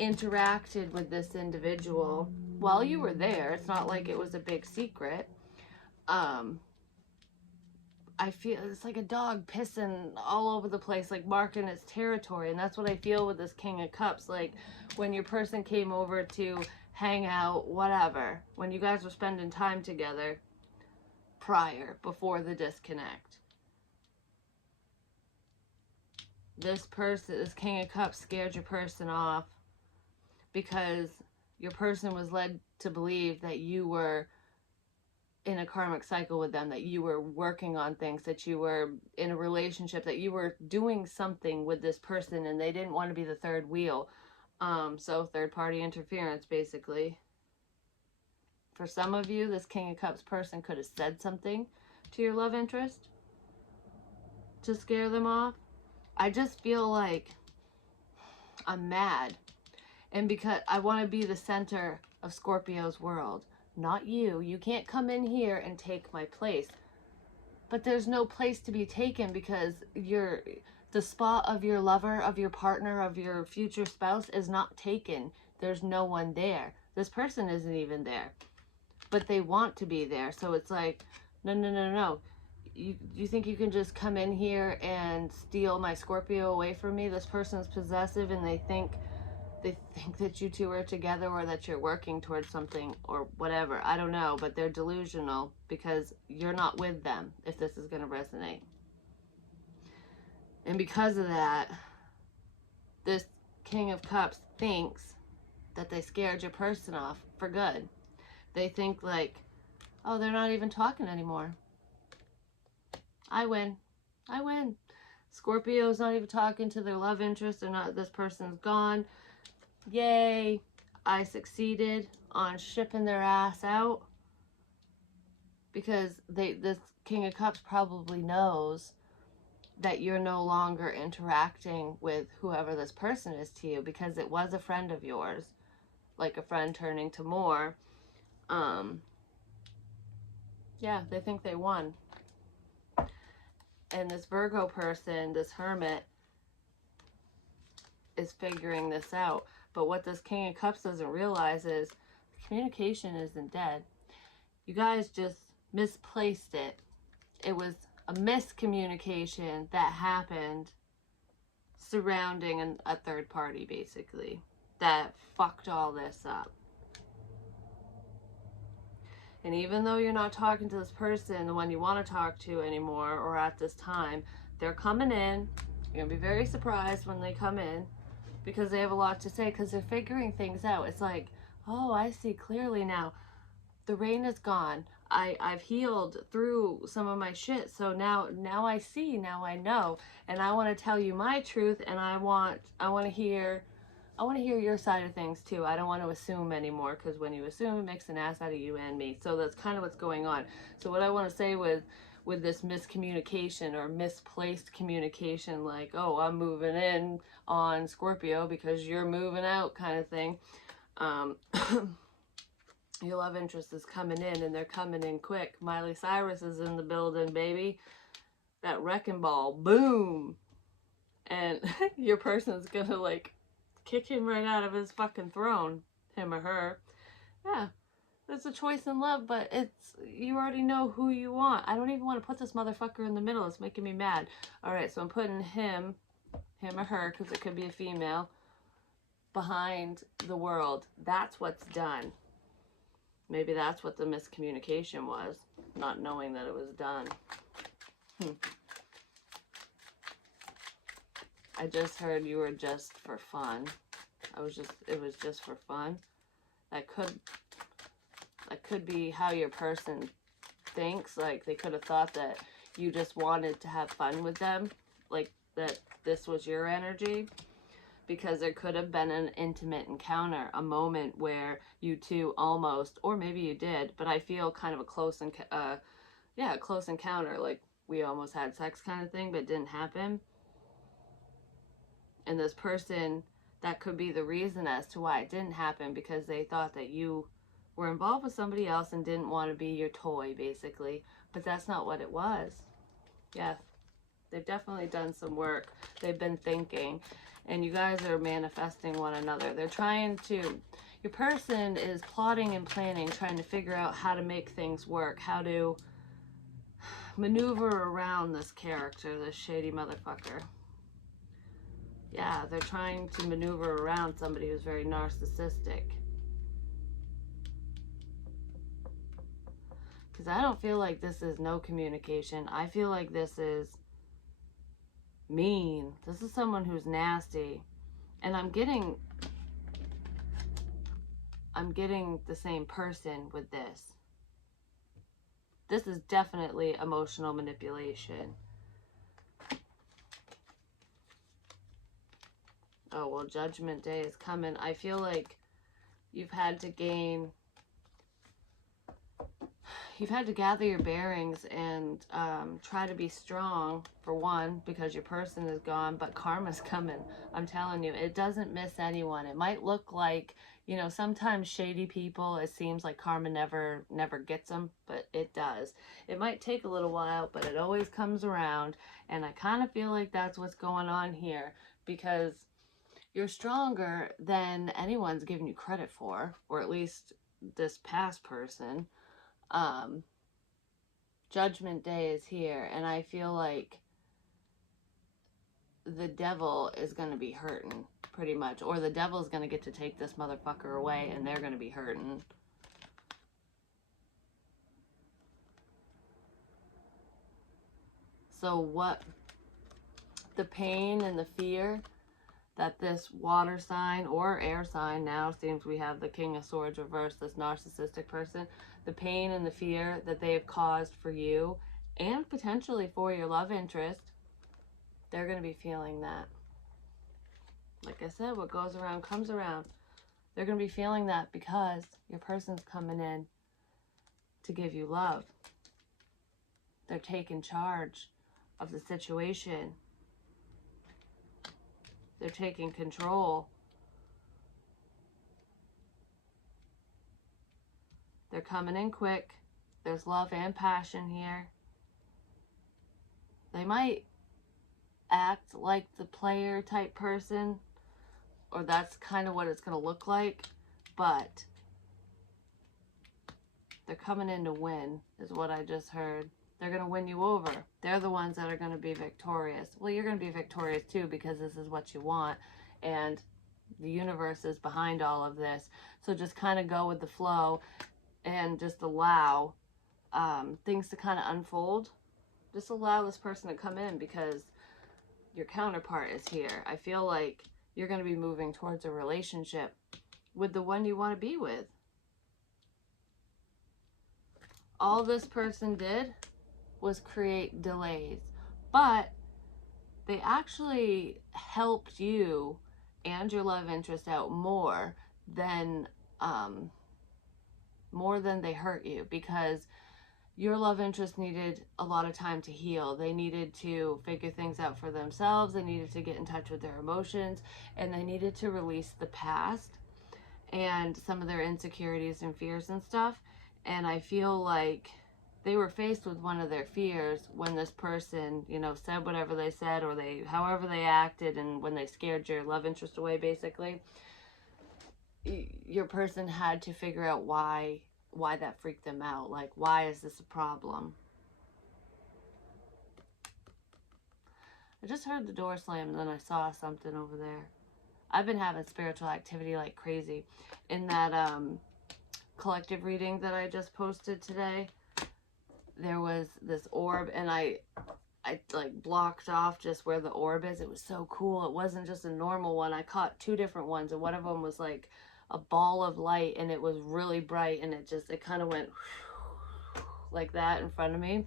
interacted with this individual while you were there. It's not like it was a big secret. I feel it's like a dog pissing all over the place, like marking its territory. And that's what I feel with this King of Cups. Like when your person came over to hang out, whatever, when you guys were spending time together before the disconnect. This King of Cups scared your person off because your person was led to believe that you were in a karmic cycle with them, that you were working on things, that you were in a relationship, that you were doing something with this person and they didn't want to be the third wheel. So third party interference, basically. For some of you, this King of Cups person could have said something to your love interest to scare them off. I just feel like I'm mad. And because I want to be the center of Scorpio's world, not you. You can't come in here and take my place. But there's no place to be taken because the spot of your lover, of your partner, of your future spouse is not taken. There's no one there. This person isn't even there. But they want to be there. So it's like, no. You think you can just come in here and steal my Scorpio away from me? This person's possessive and they think that you two are together or that you're working towards something or whatever. I don't know, but they're delusional because you're not with them, if this is going to resonate. And because of that, this King of Cups thinks that they scared your person off for good. They think like, oh, they're not even talking anymore. I win. Scorpio's not even talking to their love interest. They're not, this person's gone. Yay, I succeeded on shipping their ass out. Because this King of Cups probably knows that you're no longer interacting with whoever this person is to you, because it was a friend of yours, like a friend turning to more. Yeah, they think they won. And this Virgo person, this hermit, is figuring this out. But what this King of Cups doesn't realize is communication isn't dead. You guys just misplaced it. It was a miscommunication that happened surrounding a third party, basically, that fucked all this up. And even though you're not talking to this person, the one you want to talk to anymore, or at this time, they're coming in. You're going to be very surprised when they come in, because they have a lot to say, because they're figuring things out. It's like, oh, I see clearly now. The rain is gone. I've healed through some of my shit. So now I see, now I know. And I want to tell you my truth, and I want to hear your side of things too. I don't want to assume anymore, because when you assume, it makes an ass out of you and me. So that's kind of what's going on. So what I want to say with this miscommunication or misplaced communication, like, oh, I'm moving in on Scorpio because you're moving out kind of thing. Your love interest is coming in, and they're coming in quick. Miley Cyrus is in the building, baby. That wrecking ball, boom. And your person's gonna like kick him right out of his fucking throne, him or her. Yeah, there's a choice in love, but you already know who you want. I don't even want to put this motherfucker in the middle. It's making me mad. All right, so I'm putting him or her, because it could be a female, behind the world. That's what's done. Maybe that's what the miscommunication was, not knowing that it was done. I just heard you were just for fun. It was just for fun. That could be how your person thinks. Like, they could have thought that you just wanted to have fun with them, like that this was your energy. Because there could have been an intimate encounter, a moment where you two almost, or maybe you did, but I feel kind of a close encounter, like we almost had sex kind of thing, but it didn't happen. And this person, that could be the reason as to why it didn't happen, because they thought that you were involved with somebody else and didn't want to be your toy, basically. But that's not what it was. Yeah, they've definitely done some work. They've been thinking. And you guys are manifesting one another. They're trying to, your person is plotting and planning, trying to figure out how to make things work, how to maneuver around this character, this shady motherfucker. Yeah, they're trying to maneuver around somebody who's very narcissistic. Because I don't feel like this is no communication. I feel like this is mean. This is someone who's nasty. And I'm getting the same person with this. This is definitely emotional manipulation. Oh, well, Judgment Day is coming. I feel like you've had to gather your bearings and try to be strong, for one, because your person is gone, but karma's coming. I'm telling you, it doesn't miss anyone. It might look like, you know, sometimes shady people, it seems like karma never gets them, but it does. It might take a little while, but it always comes around, and I kind of feel like that's what's going on here, because you're stronger than anyone's giving you credit for, or at least this past person. Judgment Day is here, and I feel like the devil is going to be hurting, pretty much. Or the devil's going to get to take this motherfucker away, and they're going to be hurting. So what the pain and the fear that this water sign or air sign, now seems we have the King of Swords reversed, this narcissistic person, the pain and the fear that they have caused for you and potentially for your love interest, they're going to be feeling that. Like I said, what goes around comes around. They're going to be feeling that because your person's coming in to give you love. They're taking charge of the situation. They're taking control. They're coming in quick. There's love and passion here. They might act like the player type person, or that's kind of what it's going to look like, but they're coming in to win, is what I just heard. They're going to win you over. They're the ones that are going to be victorious. Well, you're going to be victorious too, because this is what you want, and the universe is behind all of this. So just kind of go with the flow and just allow things to kind of unfold. Just allow this person to come in, because your counterpart is here. I feel like you're going to be moving towards a relationship with the one you want to be with. All this person did was create delays, but they actually helped you and your love interest out more than they hurt you, because your love interest needed a lot of time to heal. They needed to figure things out for themselves. They needed to get in touch with their emotions, and they needed to release the past and some of their insecurities and fears and stuff. And I feel like they were faced with one of their fears when this person, you know, said whatever they said, or however they acted, and when they scared your love interest away, basically, your person had to figure out why that freaked them out. Like, why is this a problem? I just heard the door slam, and then I saw something over there. I've been having spiritual activity like crazy. In that collective reading that I just posted today, there was this orb, and I like blocked off just where the orb is. It was so cool. It wasn't just a normal one. I caught two different ones, and one of them was like a ball of light, and it was really bright, and it kind of went like that in front of me.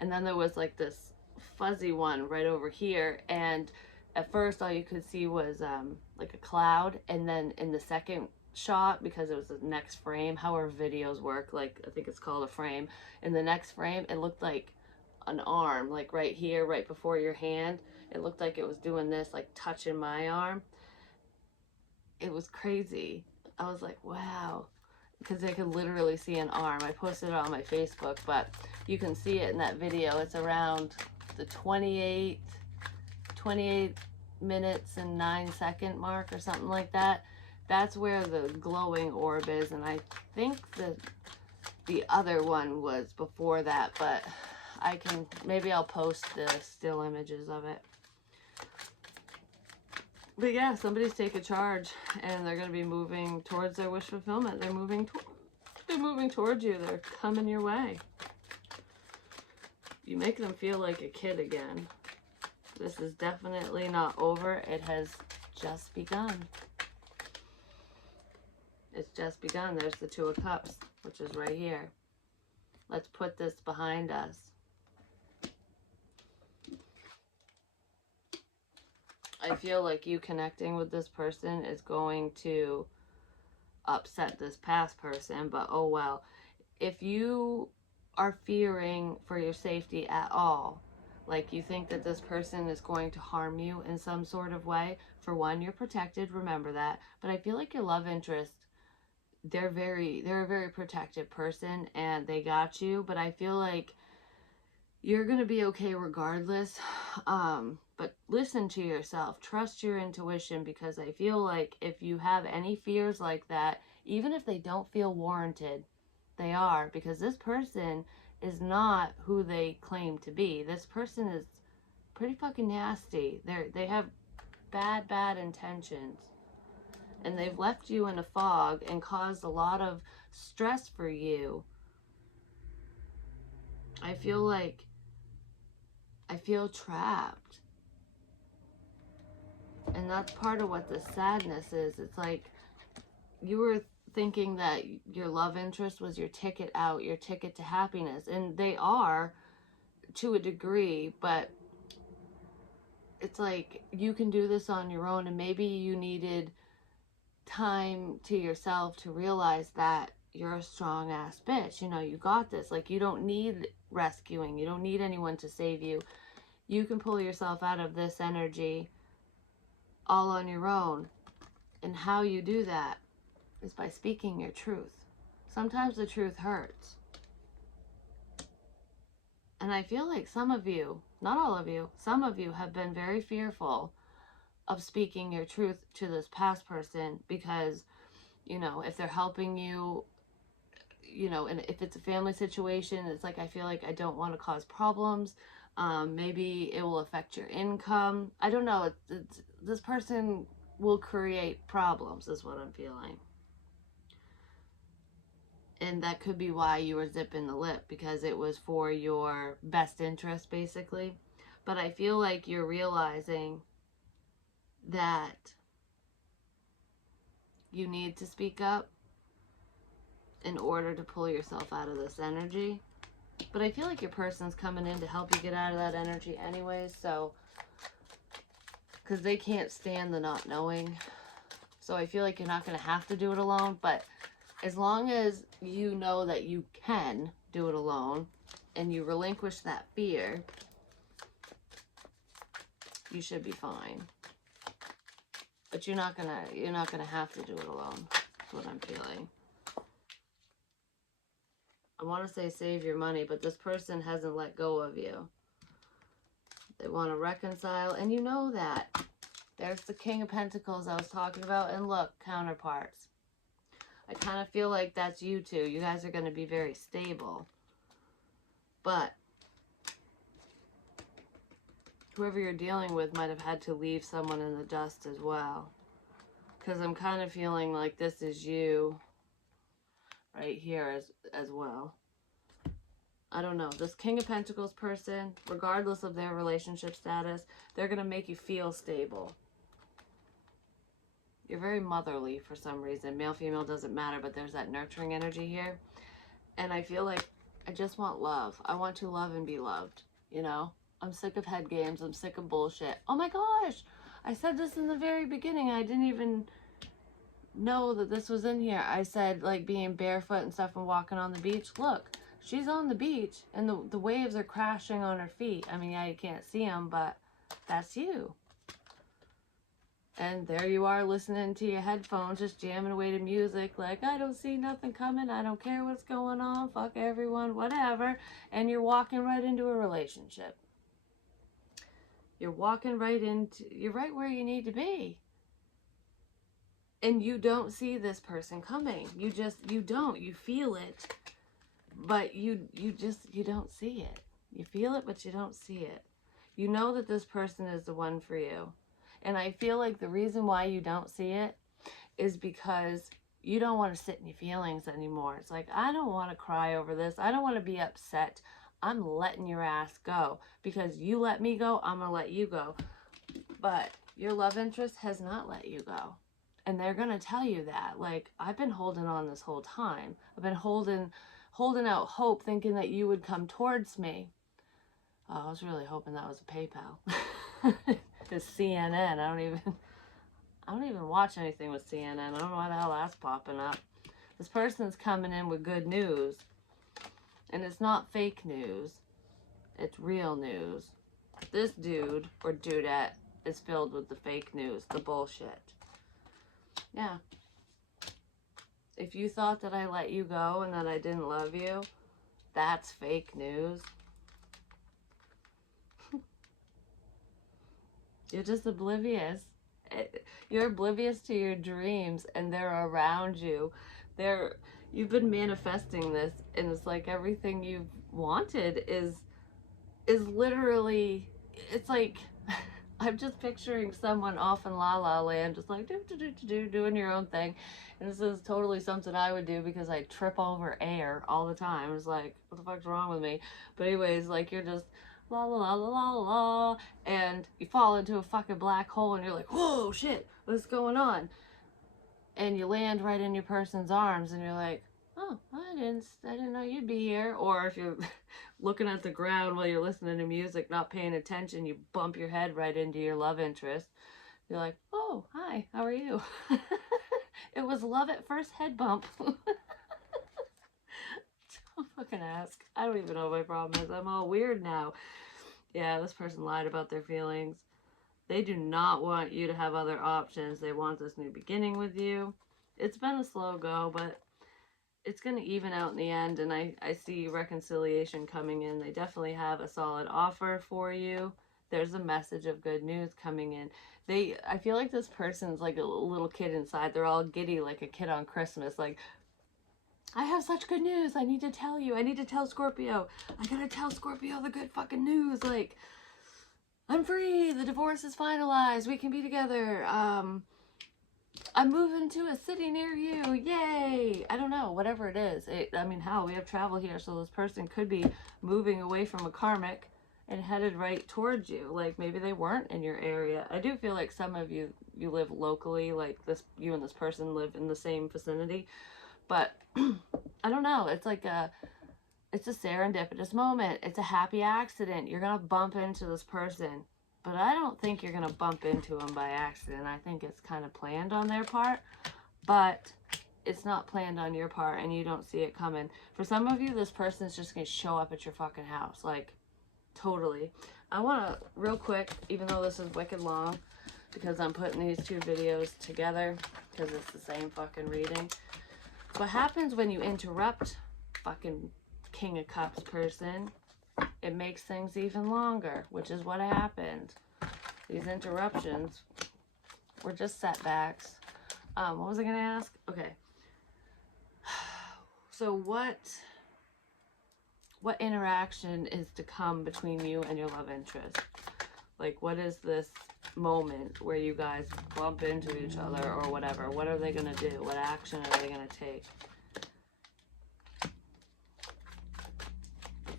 And then there was like this fuzzy one right over here, and at first all you could see was like a cloud, and then in the second shot, because it was the next frame, however videos work, like I think it's called a frame, in the next frame it looked like an arm, like right here, right before your hand. It looked like it was doing this, like touching my arm. It was crazy. I was like, wow, because I could literally see an arm. I posted it on my Facebook, but you can see it in that video. It's around the 28 minutes and 9-second mark or something like that. That's where the glowing orb is, and I think the other one was before that, but maybe I'll post the still images of it. But yeah, somebody's taking charge, and they're going to be moving towards their wish fulfillment. They're moving towards you. They're coming your way. You make them feel like a kid again. This is definitely not over. It has just begun. It's just begun. There's the Two of Cups, which is right here. Let's put this behind us. I feel like you connecting with this person is going to upset this past person, but oh well. If you are fearing for your safety at all, like you think that this person is going to harm you in some sort of way, for one, you're protected, remember that. But I feel like your love interest, they're a very protective person and they got you, but I feel like you're going to be okay regardless. But listen to yourself, trust your intuition, because I feel like if you have any fears like that, even if they don't feel warranted, they are, because this person is not who they claim to be. This person is pretty fucking nasty. They have bad intentions, and they've left you in a fog and caused a lot of stress for you. I feel trapped. And that's part of what the sadness is. It's like you were thinking that your love interest was your ticket out, your ticket to happiness. And they are to a degree, but it's like you can do this on your own. And maybe you needed time to yourself to realize that you're a strong ass bitch. You know, you got this. Like, you don't need rescuing, you don't need anyone to save you. You can pull yourself out of this energy all on your own. And how you do that is by speaking your truth. Sometimes the truth hurts. And I feel like some of you, not all of you, some of you have been very fearful of speaking your truth to this past person because, you know, if they're helping you, you know, and if it's a family situation, it's like, I feel like I don't want to cause problems. Maybe it will affect your income. I don't know. This person will create problems, is what I'm feeling. And that could be why you were zipping the lip, because it was for your best interest, basically. But I feel like you're realizing that you need to speak up in order to pull yourself out of this energy. But I feel like your person's coming in to help you get out of that energy anyways, so, because they can't stand the not knowing. So I feel like you're not going to have to do it alone, but as long as you know that you can do it alone and you relinquish that fear, you should be fine. But you're not gonna have to do it alone. That's what I'm feeling. I want to say save your money, but this person hasn't let go of you. They want to reconcile, and you know that. There's the King of Pentacles I was talking about, and look, counterparts. I kind of feel like that's you two. You guys are going to be very stable. But whoever you're dealing with might have had to leave someone in the dust as well. Because I'm kind of feeling like this is you right here as well. I don't know. This King of Pentacles person, regardless of their relationship status, they're going to make you feel stable. You're very motherly for some reason. Male, female, doesn't matter, but there's that nurturing energy here. And I feel like I just want love. I want to love and be loved, you know? I'm sick of head games. I'm sick of bullshit. Oh my gosh! I said this in the very beginning. I didn't even know that this was in here. I said, like, being barefoot and stuff and walking on the beach. Look, she's on the beach, and the waves are crashing on her feet. I mean, yeah, you can't see them, but that's you. And there you are listening to your headphones, just jamming away to music, like, I don't see nothing coming, I don't care what's going on, fuck everyone, whatever. And you're walking right into a relationship. You're walking right into, you're right where you need to be. And you don't see this person coming. You don't. You feel it, but you don't see it. You feel it, but you don't see it. You know that this person is the one for you. And I feel like the reason why you don't see it is because you don't want to sit in your feelings anymore. It's like, I don't want to cry over this. I don't want to be upset. I'm letting your ass go. Because you let me go, I'm going to let you go. But your love interest has not let you go. And they're going to tell you that. Like, I've been holding on this whole time. I've been holding holding out hope, thinking that you would come towards me. Oh, I was really hoping that was a PayPal. It's CNN. I don't even watch anything with CNN. I don't know why the hell that's popping up. This person's coming in with good news. And it's not fake news. It's real news. This dude or dudette is filled with the fake news, the bullshit. Yeah. If you thought that I let you go and that I didn't love you, that's fake news. You're just oblivious. You're oblivious to your dreams, and they're around you. You've been manifesting this, and it's like everything you've wanted is literally, it's like, I'm just picturing someone off in La La Land, just like doing your own thing. And this is totally something I would do because I trip over air all the time. It's like, what the fuck's wrong with me? But anyways, like, you're just la la la la la la, and you fall into a fucking black hole, and you're like, whoa, shit, what's going on? And you land right in your person's arms, and you're like, oh, I didn't know you'd be here. Or if you're looking at the ground while you're listening to music, not paying attention, you bump your head right into your love interest. You're like, oh, hi, how are you? It was love at first head bump. Don't fucking ask. I don't even know what my problem is. I'm all weird now. Yeah, this person lied about their feelings. They do not want you to have other options. They want this new beginning with you. It's been a slow go, but it's going to even out in the end, and I see reconciliation coming in. They definitely have a solid offer for you. There's a message of good news coming in. I feel like this person's like a little kid inside. They're all giddy like a kid on Christmas. Like, I have such good news. I need to tell you. I need to tell Scorpio. I gotta tell Scorpio the good fucking news. Like, I'm free. The divorce is finalized. We can be together. I'm moving to a city near you. Yay. I don't know. Whatever it is. I mean, hell, we have travel here. So this person could be moving away from a karmic and headed right towards you. Like, maybe they weren't in your area. I do feel like some of you live locally. Like, you and this person live in the same vicinity. But I don't know. It's like it's a serendipitous moment. It's a happy accident. You're going to bump into this person. But I don't think you're going to bump into them by accident. I think it's kind of planned on their part. But it's not planned on your part, and you don't see it coming. For some of you, this person's just going to show up at your fucking house. Like, totally. I want to, real quick, even though this is wicked long, because I'm putting these two videos together, because it's the same fucking reading. What happens when you interrupt fucking King of Cups person? It makes things even longer, which is what happened. These interruptions were just setbacks. What was I going to ask? Okay. So what interaction is to come between you and your love interest? Like, what is this moment where you guys bump into each other or whatever? What are they going to do? What action are they going to take?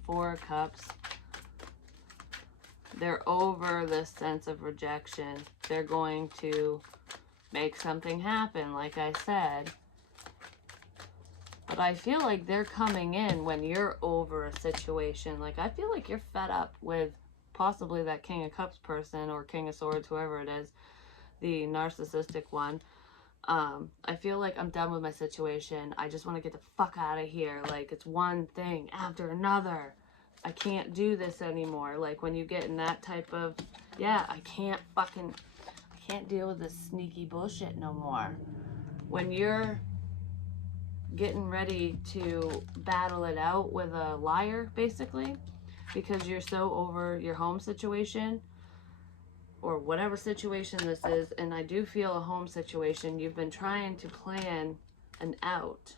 Four of Cups. They're over this sense of rejection. They're going to make something happen, like I said. But I feel like they're coming in when you're over a situation. Like, I feel like you're fed up with possibly that King of Cups person or King of Swords, whoever it is, the narcissistic one. I feel like I'm done with my situation. I just want to get the fuck out of here. Like, it's one thing after another. I can't do this anymore. Like, when you get in that type of, yeah, I can't deal with this sneaky bullshit no more. When you're getting ready to battle it out with a liar, basically, because you're so over your home situation or whatever situation this is, and I do feel a home situation, you've been trying to plan an out.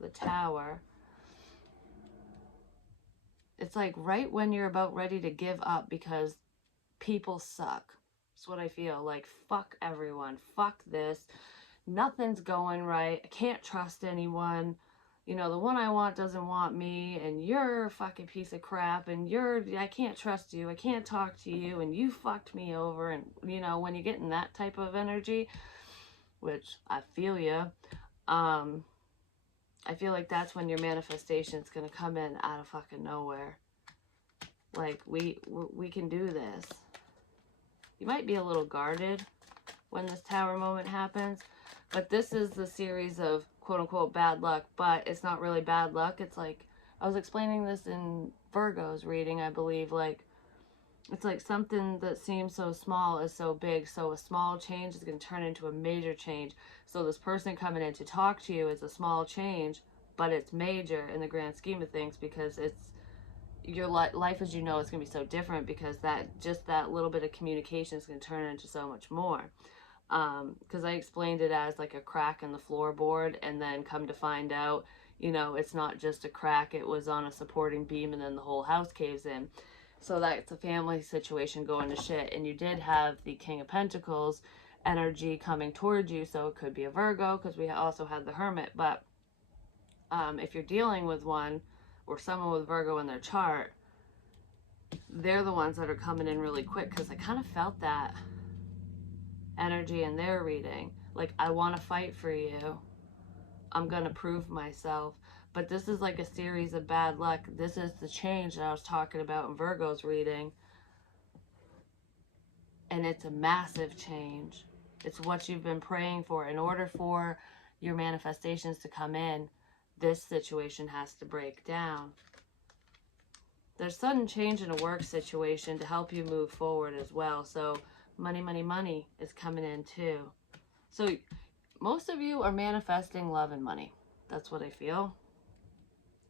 The Tower. It's like right when you're about ready to give up because people suck. That's what I feel. Like, fuck everyone. Fuck this. Nothing's going right. I can't trust anyone. You know, the one I want doesn't want me, and you're a fucking piece of crap, and I can't trust you. I can't talk to you, and you fucked me over. And, you know, when you get in that type of energy, which I feel ya, I feel like that's when your manifestation is going to come in out of fucking nowhere. Like, we can do this. You might be a little guarded when this Tower moment happens, but this is the series of quote-unquote bad luck, but it's not really bad luck. It's like, I was explaining this in Virgo's reading, I believe, like, it's like something that seems so small is so big, so a small change is going to turn into a major change. So this person coming in to talk to you is a small change, but it's major in the grand scheme of things, because it's your life as you know is going to be so different, because that little bit of communication is going to turn into so much more. Because I explained it as like a crack in the floorboard, and then come to find out, you know, it's not just a crack, it was on a supporting beam, and then the whole house caves in. So that's a family situation going to shit. And you did have the King of Pentacles energy coming towards you, so it could be a Virgo, because we also had the Hermit. But if you're dealing with one or someone with Virgo in their chart, they're the ones that are coming in really quick, because I kind of felt that energy in their reading. Like, I want to fight for you. I'm going to prove myself. But this is like a series of bad luck. This is the change that I was talking about in Virgo's reading. And it's a massive change. It's what you've been praying for. In order for your manifestations to come in, this situation has to break down. There's sudden change in a work situation to help you move forward as well. So money, money, money is coming in too. So most of you are manifesting love and money. That's what I feel.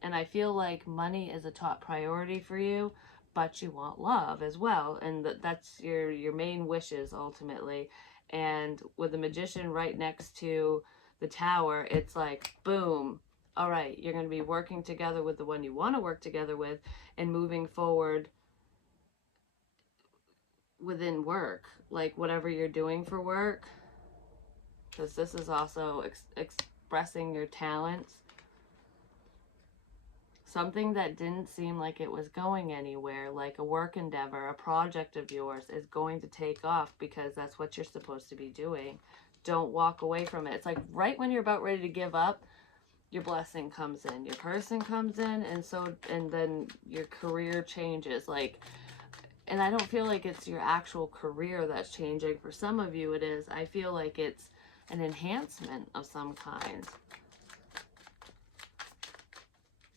And I feel like money is a top priority for you, but you want love as well. And that's your main wishes ultimately. And with the Magician right next to the Tower, it's like, boom. All right, you're going to be working together with the one you want to work together with, and moving forward within work, like whatever you're doing for work, because this is also expressing your talents. Something that didn't seem like it was going anywhere, like a work endeavor, a project of yours, is going to take off, because that's what you're supposed to be doing. Don't walk away from it. It's like right when you're about ready to give up, your blessing comes in, your person comes in, and then your career changes. Like, and I don't feel like it's your actual career that's changing. For some of you it is. I feel like it's an enhancement of some kind.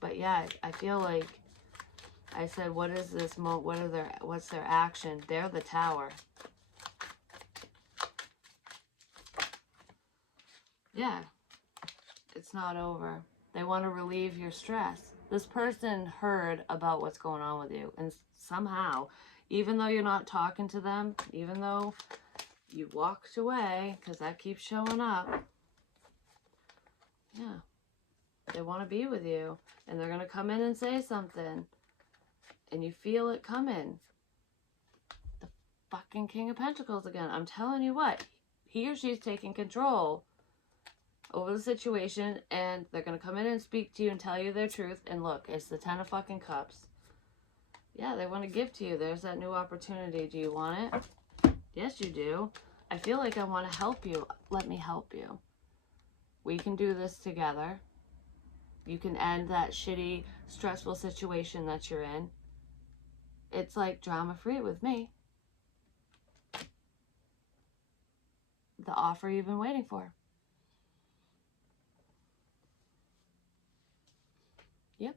But yeah, I feel like I said, what is this what's their action? They're the Tower. Yeah. It's not over. They want to relieve your stress. This person heard about what's going on with you, and somehow, even though you're not talking to them, even though you walked away, because that keeps showing up, yeah, they want to be with you, and they're going to come in and say something, and you feel it coming. The fucking King of Pentacles again. I'm telling you what, he or she's taking control over the situation, and they're going to come in and speak to you and tell you their truth. And look, it's the 10 of fucking cups. Yeah, they want to give to you. There's that new opportunity. Do you want it? Yes, you do. I feel like I want to help you. Let me help you. We can do this together. You can end that shitty, stressful situation that you're in. It's like drama-free with me. The offer you've been waiting for. Yep.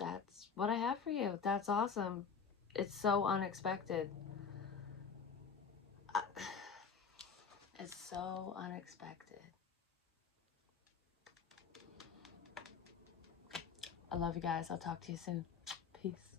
That's what I have for you. That's awesome. It's so unexpected. It's so unexpected. I love you guys. I'll talk to you soon. Peace.